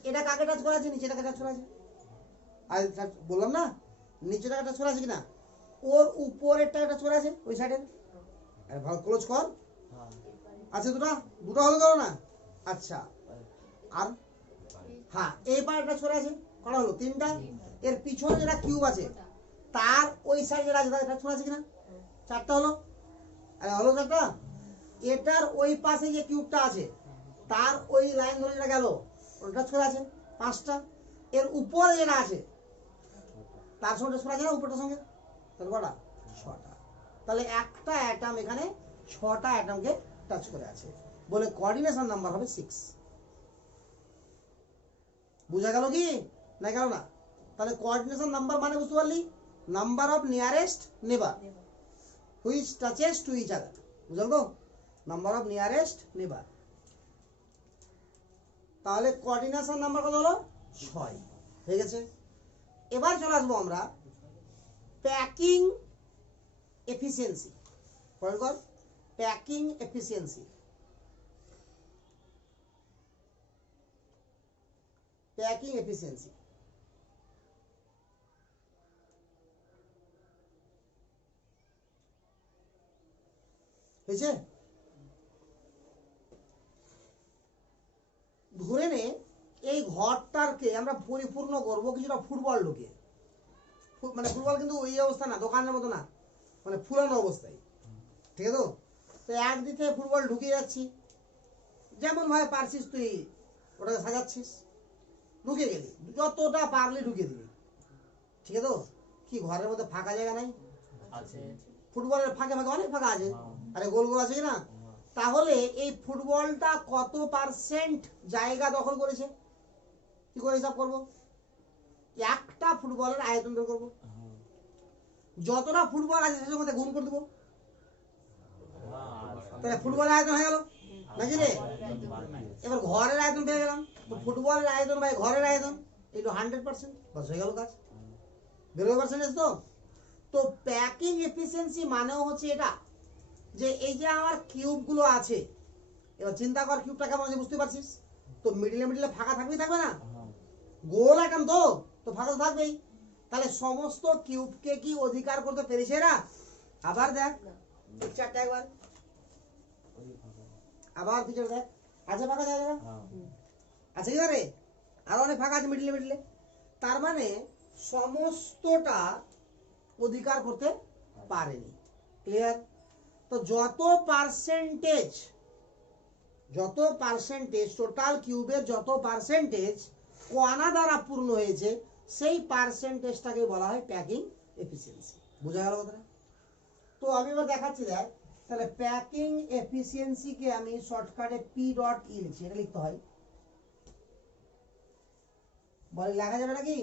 এটা কাকে টাচ করা আছে, নিচেটাকে টাচ করা আছে। আর বললাম না নিচেটাকে টাচ করা আছে কিনা, ওর উপরেরটা টাচ করা আছে ওই সাইডের। আরে ভালো ক্লোজ কর, আচ্ছা দুটো হলো গেল না, আচ্ছা আর হ্যাঁ এই পার্টটা ছড়ে আছে, কটা হলো, 3টা। এর পিছনে যেটা কিউব আছে তার ওই সাইডে আছে, এটা ছড়ে আছে কিনা, 4টা হলো। আরে হলো 4টা। এটার ওই পাশে যে কিউবটা আছে তার ওই লাইন ধরে যেটা গেল ওটা ছড়ে আছে 5টা। এর উপরে যেটা আছে তার সঙ্গে ছড়ে আছে না উপরটার সঙ্গে, তাহলে কটা, 6টা। তাহলে একটা অ্যাটম এখানে 6টা অ্যাটমকে টাচ করে আছে, বলে কোঅর্ডিনেশন নাম্বার হবে 6। বুঝা গেল কি না গেল না? তাহলে কোঅর্ডিনেশন নাম্বার মানে বুঝতে পারলি, number of nearest neighbour which touches to each other. বুঝল তো, নাম্বার অফ নিয়ারেস্ট নেবার। তাহলে কোঅর্ডিনেশন নাম্বার কত হলো, 6 হয়ে গেছে। এবার চলে আসবো আমরা প্যাকিং এফিসিয়েন্সি। পয়েন্ট কর, প্যাকিং এফিসিয়েন্সি। প্যাকিং এফিসিয়েন্সি হয়েছে। ধরে নে এই ঘরটাকে আমরা পরিপূর্ণ করবো কিছুটা ফুটবল ঢুকে, মানে ফুটবল কিন্তু এই অবস্থা না, দোকানের মতো না, মানে ফুলানো অবস্থায়, ঠিক আছে? তো একদিকে ফুটবল ঢুকিয়ে যাচ্ছি, যেমন ভাবে পারছিস তুই ওটাকে সাজাচ্ছিস, ঢুকে গেলি যতটা পারলি ঢুকিয়ে দিবি, ঠিক আছে? কি ঘরের মধ্যে ফাঁকা জায়গা নাই? ফুটবলের ফাঁকে ফাঁকে অনেক ফাঁকা আছে, আরে গোল গোল আছে না? তাহলে এই ফুটবলটা কত পার্সেন্ট জায়গা দখল করেছে, কি করে হিসাব করবো? একটা ফুটবলের আয়তন বের করবো, যতটা ফুটবল আছে সেটার মধ্যে গুণ করে দেবো, তাহলে ফুটবলের আয়তন হয়ে গেল নাকি রে? এবার ঘরের আয়তন পেয়ে গেলাম, তো ফুটবলের আয়তন বাই ঘরের আয়তন একটু 100%, বাস হয়ে গেল কাজ, বেরোবে পার্সেন্টেজ। তো প্যাকিং এফিসিয়েন্সি মানেও হচ্ছে এটা, যে এই যে আমার কিউব গুলো আছে, এবার চিন্তা কর কিউবটা কেমন আছে বুঝতে পারছিস তো, মিডিলে ফাঁকা থাকবেই, থাকবে না? গোল আইটেম তো ফাঁকা তো থাকবেই। তাহলে সমস্ত কিউবকে কি অধিকার করতে পেরেছে এরা? আবার দেখ পিকচারটা একবার, আবার পিকচার দেখ, আছে ফাঁকা জায়গা, আছে কি না রে? আর অনেক ফাঁকা আছে মিডিলে। তার মানে সমস্তটা অধিকার করতে পারেনি। ক্লিয়ার? তো যত পার্সেন্টেজ টোটাল কিউবের যত পার্সেন্টেজ কণা দ্বারা পূর্ণ হয়েছে সেই পার্সেন্টেজটাকে বলা হয় প্যাকিং এফিসিয়েন্সি। বোঝা গেল কথাটা? তো আমি এবার দেখাচ্ছি দেখ, তাহলে প্যাকিং এফিসিয়েন্সি কে আমি শর্টকাটে পি ডট ই লিখছি, এটা লিখতে হয়। বলে লেখা যাবে নাকি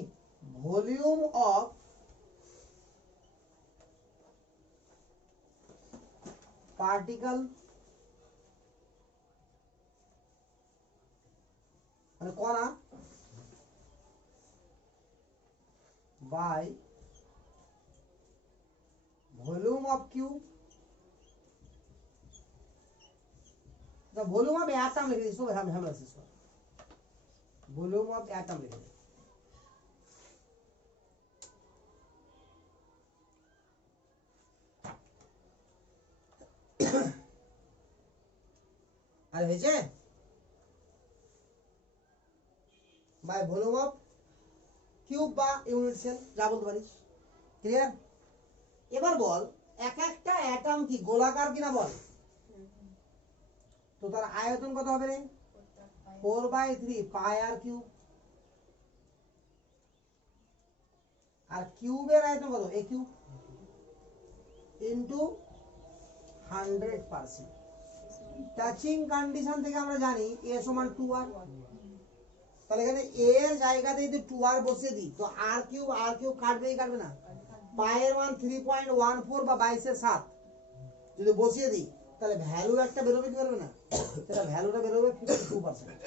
ভলিউম অফ পার্টিকেল মানে কণা by volume of cube. Volume of atom লিখে দিস, হ্যামলা শেষ কর, ভলিউম অফ অ্যাটম লিখে দিস। আর হয়েছে বাই ভলিউম অফ কিউব বা ইউনিট সেল, যা বলতে পারিস। ক্লিয়ার? এবার বল এক একটা অ্যাটম কি গোলাকার কিনা বল, তো তার আয়তন কত হবে রে? 4/3 পাই আর কিউব। আর কিউবের আয়তন কত? এ কিউব ইনটু 100%। টাচিং কন্ডিশন থেকে আমরা জানি a সমান 2r, তাহলে এখানে a এর জায়গাতে যদি 2r বসিয়ে দিই তো r কিউব কাটবেই কাটবে না? পায়ের মান 3.14 বা 22/7 যদি বসিয়ে দিই তাহলে ভ্যালু একটা বেরোবে কি বেরোবে না? সেটা ভ্যালুটা বেরোবে 52%।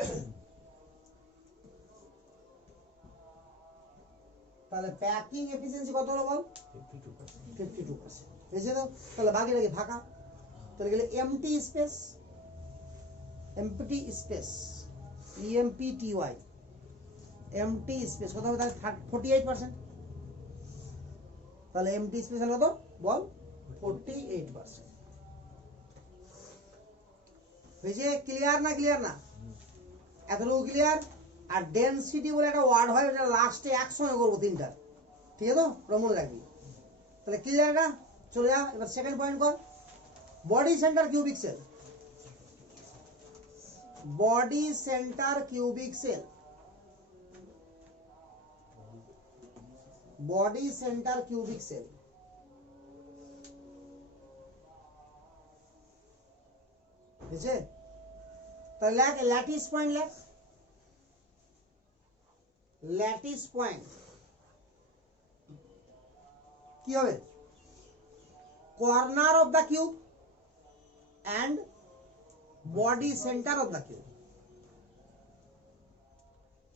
তাহলে প্যাকিং এফিসিয়েন্সি কত হলো বল? 52%। বুঝে দাও, তাহলে বাকিটা কি ফাঁকা, তাহলে গেলে MT space EMPTY MT space কত হবে? তাহলে 48%। তাহলে এমটি স্পেস কত বল? 48%। হয়েছে? ক্লিয়ার না ক্লিয়ার না? এতটুকু ক্লিয়ার? আর ডেনসিটি বলে একটা ওয়ার্ড হয়, ওটা লাস্টে একসঙ্গে করবো তিনটা, ঠিক আছে তো? ওটা মনে রাখবি। তাহলে ক্লিয়ার না? চলে যা এবার সেকেন্ড পয়েন্ট কর, body centre cubic cell. Body centre cubic cell, body centre cubic cell. বুঝছে? তাহলে লেখ ল্যাটিস পয়েন্ট, লেখ ল্যাটিস পয়েন্ট কি হবে? Corner of the cube and body center of the cube,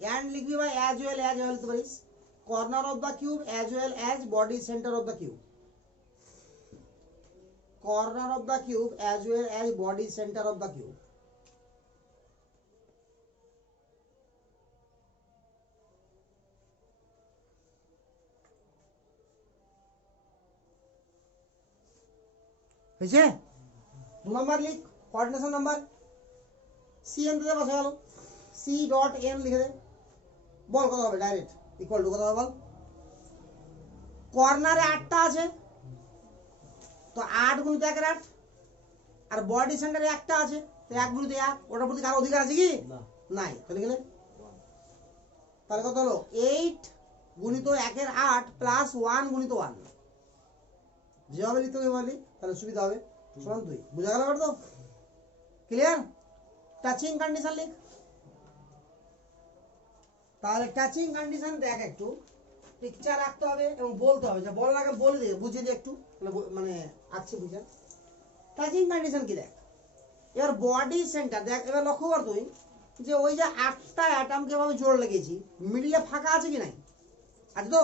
and লিখবি ভাই as well লিখতে পারিস, corner of the cube as well as body center of the cube, corner of the cube as well as body center of the cube। হয়েছে? 2 নম্বর লিখ, coordination number CN তে বসে গেল, C.N লিখে দে। বল কত হবে ডাইরেক্ট, ইকুয়াল টু কত হবে বল? কর্নারে 8টা আছে তো 8 গুণিত 1 এর 8, আর বডি সেন্টারে 1টা আছে তো 1 গুণিত 1, ওটার প্রতি কারো অধিকার আছে কি? নাই। তাহলে গেলে তাহলে কত হলো? 8 গুণিত 1 এর 8 প্লাস 1 গুণিত 1, যেভাবে লিখতে হবে বলি তাহলে সুবিধা হবে, সমান 2। বুঝা গেল তো? ক্লিয়ার? টাচিং কন্ডিশন লিখ। তাহলে টাচিং কন্ডিশন দেখ, একটু পিকচার রাখতে হবে এবং বলতে হবে, যে বলার আগে বলে দিয়ে বুঝিয়ে দিয়ে একটু, তাহলে মানে আছে বুঝা। টাচিং কন্ডিশন কি দেখ, এবার বডি সেন্টার দেখ, এবার লক্ষ্য কর তুই যে ওই যে 8টা অ্যাটমকে ভাবে জোর লেগেছি, মিডিলে ফাঁকা আছে কি নাই? আছে তো?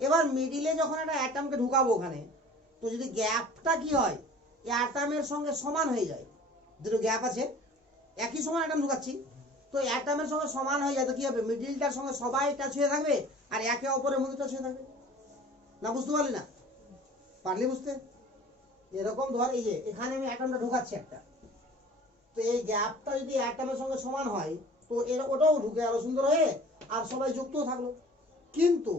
এবার মিডিলে যখন একটা অ্যাটমকে ঢুকাবো ওখানে, তো যদি গ্যাপটা কি হয় অ্যাটমের সঙ্গে সমান হয়ে যায়, দুটো গ্যাপ আছে একই সময় অ্যাটম ঢুকাচ্ছি, তো অ্যাটমের সঙ্গে সমান হয়ে যায়, তো কি হবে? মিডিলটার সঙ্গে সবাই টাচ হয়ে থাকবে আর একে অপরের মধ্যে টাচ হয়ে থাকবে না। বুঝতে পারলি না? পারলি বুঝতে? এরকম ধর এই যে এখানে আমি অ্যাটমটা ঢুকাচ্ছি একটা, তো এই গ্যাপটা যদি অ্যাটমের সঙ্গে সমান হয় তো ওটাও ঢুকে আরো সুন্দর হয়ে আর সবাই যুক্তও থাকলো। কিন্তু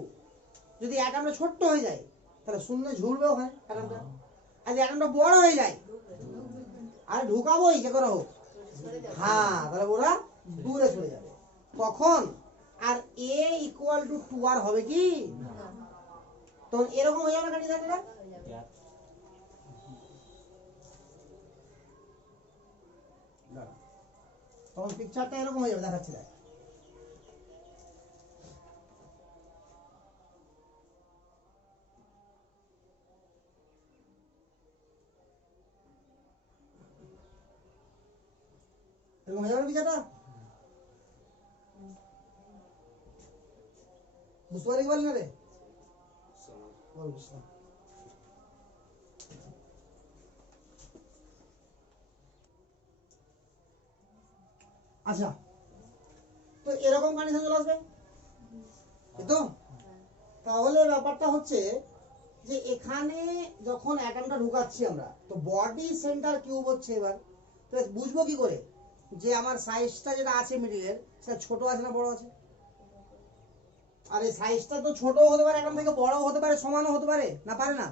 যদি অ্যাটমটা ছোট্ট হয়ে যায় তাহলে শূন্য ঝুলবে ওখানে অ্যাটমটা, আর যদি অ্যাটমটা বড় হয়ে যায় আর ঢুকাবোই যে করে হোক, হ্যাঁ, তাহলে ওরা দূরে সরে যাবে। তখন আর a ইকুয়াল টু 2r হবে কি? তখন এরকম হয়ে যাবে না? তখন পিকচারটা এরকম হয়ে যাবে, দেখাচ্ছি দেখ। এরকম হয়ে যাবে পিকচারটা, বুঝতে পারি কি বলি না রে? বল বুঝলাম। আচ্ছা, তো এরকম কন্ডিশন চলে আসবে, এই তো। তাহলে ব্যাপারটা হচ্ছে যে এখানে যখন অ্যাটমটা ঢুকাচ্ছি আমরা, তো বডি সেন্টার কিউব হচ্ছে এবার, তো বুঝবো কি করে যে আমার সাইজটা যেটা আছে মিডিলের সেটা ছোট আছে না বড় আছে? আর এই সাইজটা তো ছোটও হতে পারে, অ্যাটম থেকে বড়ও হতে পারে, সমানও হতে পারে, না পারে না?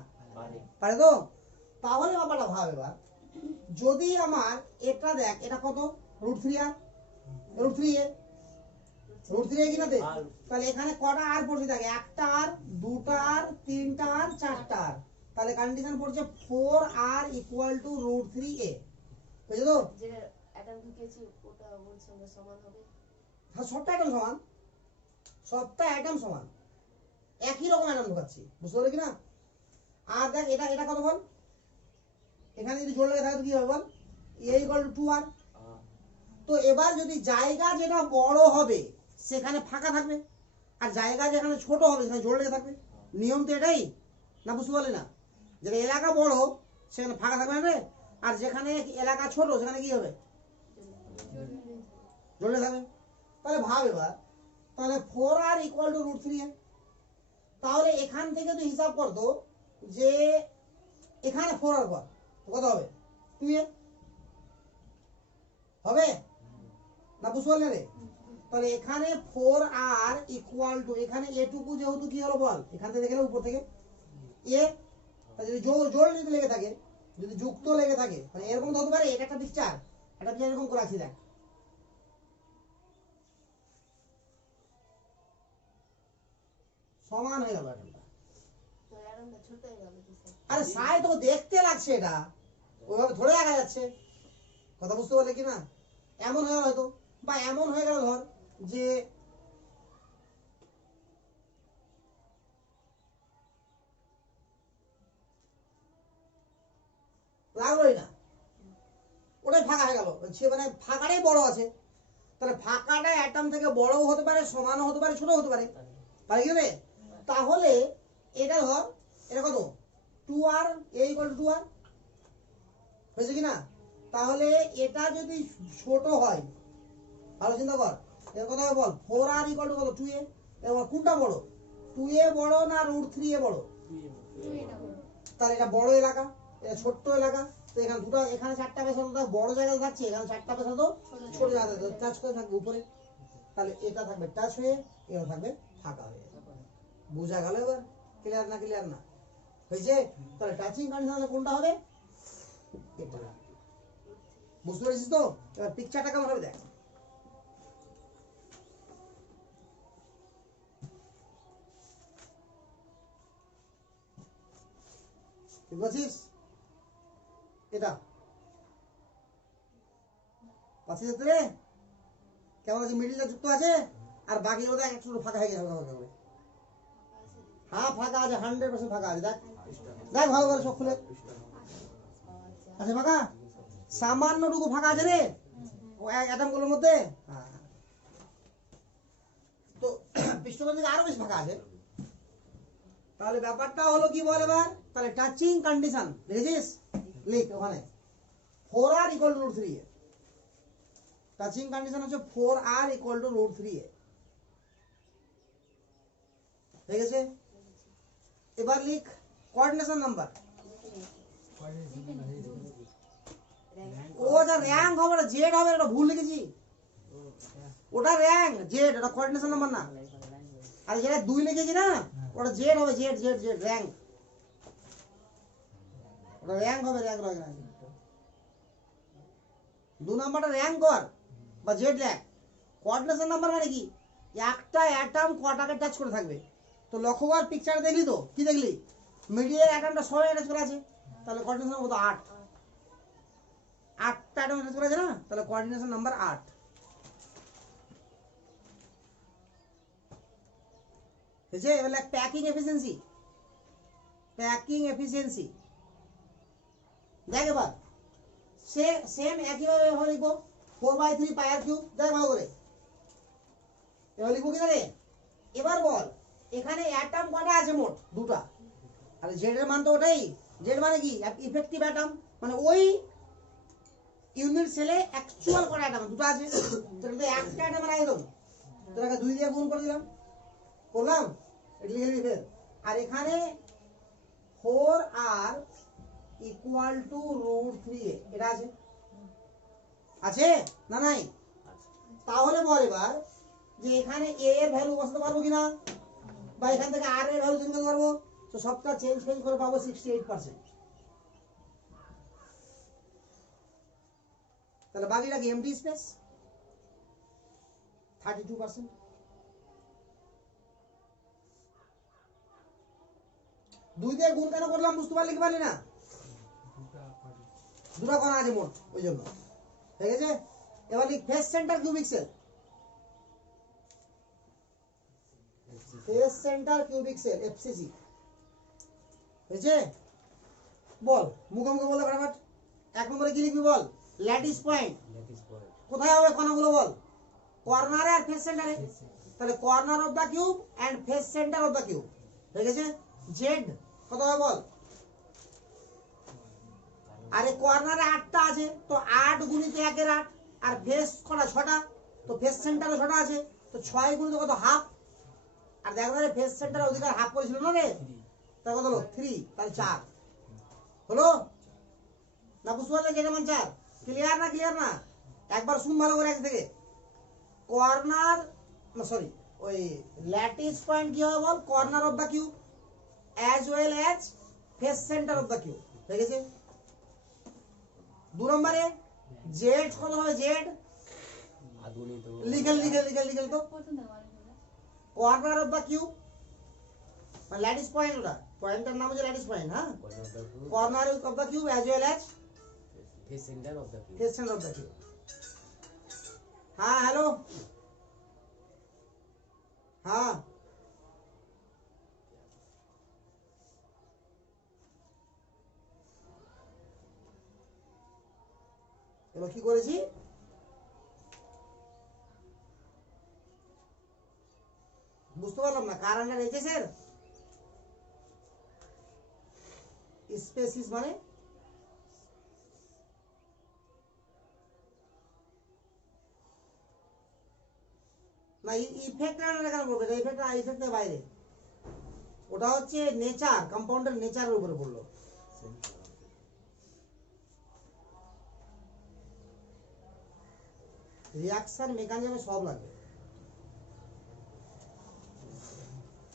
পারে তো। তাহলে ব্যাপারটা ভাব এবার, যদি আমার এটা দেখ, এটা কত √3 আর √3 এ, √3 এ কিনা দে, তাহলে এখানে কটা আর পড়ছে দেখ, একটা আর, দুটা আর, তিনটা আর, চারটা আর, তাহলে কন্ডিশন পড়ছে 4r = √3a, বুঝছো তো? যে অ্যাটম ঢুকিয়েছি ওটা ওর সঙ্গে সমান হবে। হ্যাঁ, সবটা অ্যাটম সমান, সবটা অ্যাটম সমান, একই রকম অ্যাটম ঢুকাচ্ছি, বুঝতে পারলে কিনা? আর দেখ এটা এটা কত বল, এখানে যদি জোর লেগে থাকে তো কি হবে বল, a = 2r। তো এবার যদি জায়গা যেটা বড় হবে সেখানে ফাঁকা থাকবে, আর জায়গা যেখানে ছোট হবে সেখানে জোর লেগে থাকবে, নিয়ম তো এটাই না, বুঝতে পারলে না? যেটা এলাকা বড় সেখানে ফাঁকা থাকবে না রে, আর যেখানে এলাকা ছোট সেখানে কি হবে, জোর লেগে থাকবে। তাহলে ভাব এবার, তাহলে 4r = √3a, তাহলে এখান থেকে তুই হিসাব করতো যে এখানে 4r কর, তো কত হবে, 2a হবে না, বুঝতে পারলে রে? তাহলে এখানে 4r = এখানে এটুকু যেহেতু কি হলো বল, এখান থেকে দেখলে উপর থেকে এ, যদি জোর যদি লেগে থাকে, যদি যুক্ত লেগে থাকে, মানে এরকম তো হতে পারে। এটা একটা পিকচার, একটা পিকচার এরকম করে আছি দেখ, সমান হয়ে গেল অ্যাটমটা। তো অ্যাটমটা ছোট হয়ে গেল কি স্যার? আরে সাই তো দেখতে লাগছে, এটা ওইভাবে ধরে দেখা যাচ্ছে, কথা বুঝতে পারলে কি না? এমন হয়ে গেল হয়তো, বা এমন হয়ে গেল ধর যে লাগলোই না, ওটাই ফাঁকা হয়ে গেল, সে মানে ফাঁকাটাই বড় আছে, তাহলে ফাঁকাটা অ্যাটম থেকে বড়ও হতে পারে, সমানও হতে পারে, ছোট হতে পারে, পারে কি রে? তাহলে এটা ধর, এটা কত, 2r, a = 2r, হয়েছে কিনা? তাহলে এটা যদি ছোট হয়, ভালো চিন্তা কর, এর কথা হবে বল, 4r = কত, 2a, এবার কোনটা বড়, 2a বড় না √3a বড়? তাহলে এটা বড় এলাকা, এটা ছোট্ট এলাকা, তো এখানে দুটো, এখানে 4টা পেশা তো বড় জায়গায় থাকছে, এখানে 4টা পেশা তো ছোট জায়গায় টাচ করে থাকবে উপরে, তাহলে এটা থাকবে টাচ হয়ে, এটা থাকবে ফাঁকা হয়ে। বোঝা গেল এবার? ক্লিয়ার না? ক্লিয়ার না হয়েছে? তাহলে টাচিং কন্ডিশন কোনটা হবে, এটা। বুঝতে পেরেছিস তো? এবার পিকচারটা কেমন হবে দেখ, ঠিক বলছিস? এটা পাচ্ছিস রে? কেমন আছে? মিডিলটা যুক্ত আছে, আর বাকি ওটা একটু ফাঁকা হয়ে গেছে, হ্যাঁ ফাঁকা আছে, 100% ফাঁকা আছে, দেখ দেখ ভালো করে সব খুলে আছে ফাঁকা, সামান্যটুকু ফাঁকা আছে রে ও অ্যাটমগুলোর মধ্যে। হ্যাঁ, তো পৃষ্ঠতল থেকে আরো বেশি ফাঁকা আছে। তাহলে ব্যাপারটা হলো কি বল এবার, তাহলে টাচিং কন্ডিশন দেখেছিস, লিখ ওখানে 4r = √3a, টাচিং কন্ডিশন হচ্ছে 4r = √3a, ঠিক আছে? এবার লিখ কোঅর্ডিনেশন নাম্বার, ও যা র্যাঙ্ক হবে না জেড হবে, এটা ভুল লিখেছি, ওটা র্যাঙ্ক জেড, এটা কোঅর্ডিনেশন নাম্বার না। আর যেটা 2 লিখেছি না, ওটা জেড হবে, জেড জেড জেড র্যাঙ্ক, ওটা র্যাঙ্ক হবে, র্যাঙ্ক হবে না। 2 নাম্বারটা র্যাঙ্ক কর বা জেড লেখ। কোঅর্ডিনেশন নাম্বার মানে কি, একটা অ্যাটম কটাকে টাচ করে থাকবে। তো লক্ষ্য কর, পিকচারে দেখলি তো, কি দেখলি, মিডিলের অ্যাটমটা সবাই টাচ করে আছে, তাহলে কোঅর্ডিনেশন কত, 8, 8টা অ্যাটম টাচ করে আছে না, তাহলে কোঅর্ডিনেশন নাম্বার 8। হয়েছে? এবার লেখ প্যাকিং এফিসিয়েন্সি। প্যাকিং এফিসিয়েন্সি দেখ এবার সেম একইভাবে এভাবে লিখবো 4/3 পাই আর কিউব। দেখ ভালো করে এবার লিখবো কিনা রে? এবার বল এখানে অ্যাটম কটা আছে মোট? দুটা। আর জেড এর মান তো ওটাই। জেড মানে কি? ইফেক্টিভ অ্যাটম, মানে ওই ইউনিট সেলে অ্যাকচুয়াল কটা অ্যাটম? দুটো আছে। তাহলে তো একটা অ্যাটমের আয়তন তোরাকে 2 দিয়ে গুণ করে দিলাম, করলাম, এটা লিখে দিবি ফের। আর এখানে 4r ইকুয়াল টু √3a, এটা আছে আছে না নাই? তাহলে বল এবার যে এখানে a এর ভ্যালু বসাতে পারবো কিনা, বা এখান থেকে r এর ভ্যালু চেঞ্জ করতে পারবো? তো সবটা চেঞ্জ করে পাবো 68%। তাহলে বাকিটা কি? MT space 32%। দুই দিয়ে গুণ কেন করলাম বুঝতে পারলি কি পারলি না? দুটো কণা আছে মোট, ওই জন্য। ঠিক আছে? এবার লিখ face centre cubic cell. Face centre cubic cell FCC হয়েছে? বল মুখে মুখে বলে ফটাফট। 1 নম্বরে কি লিখবি বল? Lattice point. কোথায় হবে কণাগুলো বল? কর্নারে আর ফেস সেন্টারে। তাহলে corner of the cube and face centre of the cube. ঠিক আছে? জেড কত হবে বল? আরে কর্নারে 8টা আছে, তো 8 গুণিত 1 এর 8, আর ফেস কটা? 6টা, তো ফেস সেন্টারে 6টা আছে, তো 6 গুণিত কত? হাফ। আর দেখো রে ফেস সেন্টার অধিকার হাফ করেছিল না রে, তা কত হলো? 3, তাহলে 4 হলো না? বুঝতে পারলে যেটা মান 4? ক্লিয়ার না? ক্লিয়ার না? একবার শুন ভালো করে এক থেকে। কর্নার সরি ওই ল্যাটিস পয়েন্ট কি হবে বল? Corner of the cube as well as face centre of the cube. ঠিক আছে? 2 নম্বরে জেড কত হবে? জেড লিখেল তো কর্নার অফ দা কিউব মানে ল্যাটিস পয়েন্ট, ওটা পয়েন্টের নাম হচ্ছে ল্যাটিস পয়েন্ট। হ্যাঁ, corner of the cube as well as face centre of the cube. Face centre of the cube. হ্যাঁ হ্যালো, হ্যাঁ এবার কি করেছি? বুঝতে পারলাম না। কার আন্ডার এইচএস এর স্পেসিস মানে না ইফেক্ট আন্ডারে কেন করবে? ইফেক্ট ইফেক্টের বাইরে, ওটা হচ্ছে নেচার, কম্পাউন্ডের নেচারের উপরে পড়লো। রিঅ্যাকশন মেকানিজমে সব লাগবে।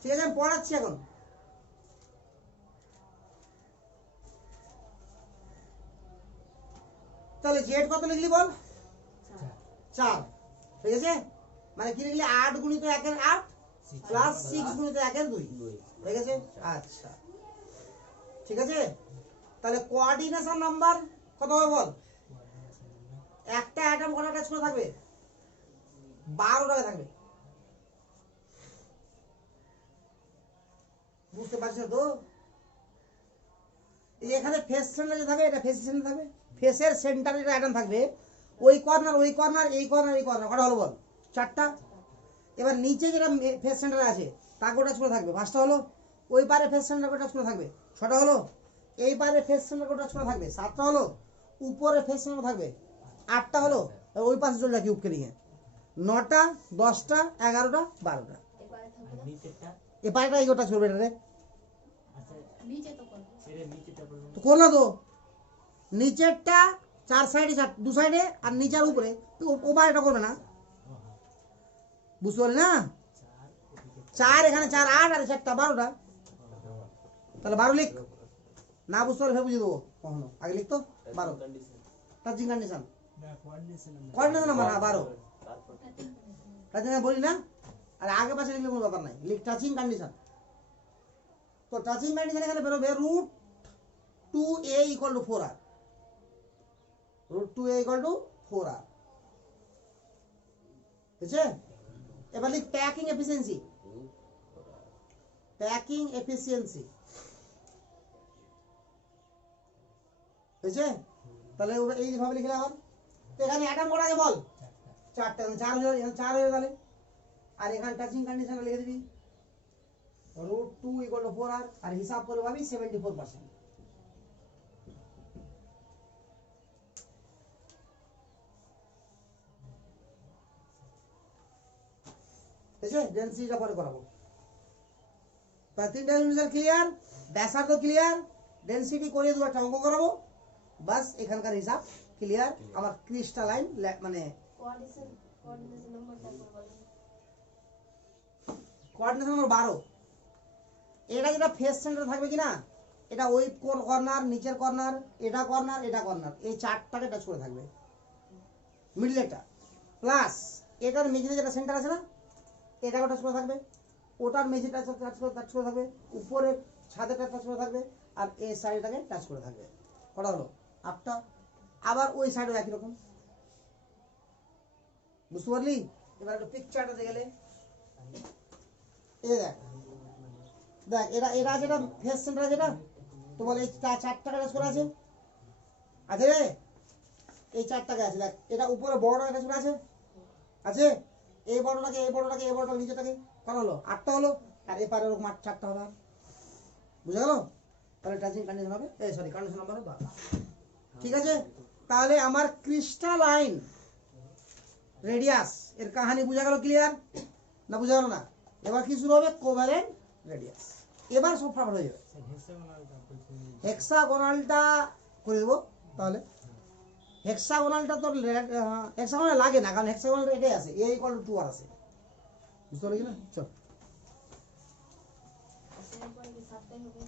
ঠিক আছে, আমি পড়াচ্ছি এখন। তাহলে জেড কত লিখলি বল? 4। ঠিক আছে? মানে কি লিখলি? 8 গুণিত 1 এর 8 প্লাস 6 গুণিত 1 এর 2। ঠিক আছে? আচ্ছা ঠিক আছে। তাহলে কোঅর্ডিনেশন নাম্বার কত হবে বল? একটা অ্যাটম কত অ্যাটাচ করে থাকবে? 12টা থাকবে। বুঝতে পারছিস তো? এই এখানে ফেস সেন্টারে থাকবে, এটা ফেস সেন্টারে থাকবে, ফেসের সেন্টারে এটা অ্যাটম থাকবে। ওই কর্নার, ওই কর্নার, এই কর্নার, এই কর্নার, কটা হলো বল? 4টা। এবার নিচে যেটা ফেস সেন্টারে আছে তাকে অ্যাটাচ করে থাকবে 5টা হলো। ওই পারে ফেস সেন্টার অ্যাটাচ করে থাকবে 6টা হলো। এই পারে ফেস সেন্টার অ্যাটাচ করে থাকবে 7টা হলো। উপরে ফেস সেন্টার থাকবে 8টা হলো। ওই পাশে চলে যায় কিউবকে নিয়ে 9টা, 10টা, 11টা, 12টা। এবারে আর থাকবে নিচেরটা এ পারেটা এই গোটা চলবে এটা রে। আচ্ছা নিচে তো কোন এর নিচেরটা বলুন। তো করলো তো নিচেরটা 4 সাইডে, 2 সাইডে, আর নিচের উপরে। তো ও পারে এটা করবে না, বুঝতে পারলি না? 4 এখানে 4, 8 আর 4টা 12টা। তাহলে 12 লিখ। না বুঝতে পারলে ফের বুঝিয়ে দেবো কখনো। আগে লিখতো 12 touching condition. Coordination number 12 touching বলি না। আর আগে পাশে লিখলে কোনো ব্যাপার নাই, লিখ টাচিং কন্ডিশন। তো টাচিং কন্ডিশন এখানে বেরোবে √2a = 4r। √2a = 4r। ঠিক আছে? এবার লিখ প্যাকিং এফিসিয়েন্সি। প্যাকিং এফিসিয়েন্সি বুঝছে? তাহলে এইভাবে লিখে আবার তো এখানে অ্যাটম কটা আছে বল? চারটা, চার হয়ে এখানে চার হয়ে গেলে আর এখানে টাচিং কন্ডিশন লিখে দিবি √2 = 4r আর হিসাব করে পাবি 74%। ঠিক আছে, ডেনসিটিটা পরে করাবো। তাই তিনটা জিনিস ক্লিয়ার, ব্যাসার্ধ ক্লিয়ার, ডেনসিটি করে দু একটা অঙ্ক করাবো, বাস এখানকার হিসাব ক্লিয়ার। আমার ক্রিস্টালাইন মানে কোঅর্ডিনেশন নাম্বারটা একবার বলেন। কোঅর্ডিনেশন নম্বর 12। এটা যেটা ফেস সেন্টার থাকবে কিনা, এটা ওই কর্নার, নিচের কর্নার, এটা কর্নার, এটা কর্নার, এই চারটাকে টাচ করে থাকবে মিডলেটা, প্লাস এটার মেঝেতে যেটা সেন্টার আছে না, এটাকে টাচ করে থাকবে, ওটার মেঝেটা টাচ করে থাকবে, উপরের ছাদেটা টাচ করে থাকবে, আর এই সাইডটাকে টাচ করে থাকবে। কটা হলো? 8টা। আবার ওই সাইডও একই রকম, বুঝতে পারলি? এবার একটু পিকচারটা দেখে গেলে এই দেখ দেখ এটা এটা যেটা ফেস সেন্টার যেটা তো বলে এই চারটাকে টাচ করে আছে আছে রে, এই চারটাকে আছে দেখ, এটা উপরে বড়টা টাচ করে আছে আছে, এই বড়টাকে এই বড়টাকে এই বড়টাকে নিচেটাকে করা হলো 8টা হলো, আর এপারে ওরকম 4টা হবে। বুঝা গেল? তাহলে টাচিং কন্ডিশন হবে, এই সরি কন্ডিশন নাম্বার 12। ঠিক আছে, তাহলে আমার ক্রিস্টালাইন রেডিয়াস এর কাহিনী বুঝা গেল? ক্লিয়ার না বুঝা গেল না? এবার কি শুরু হবে? Covalent radius. এবার সব ফাটাফাট হয়ে যাবে। হেক্সাগোনালটা করে দেবো তাহলে। হেক্সাগোনালটা তোর হেক্সাগোনাল লাগে না, কারণ হেক্সাগোনাল এটাই আছে, a = 2r আছে। বুঝতে পারলি না? চল। এরপরে কি 7টাই হবে?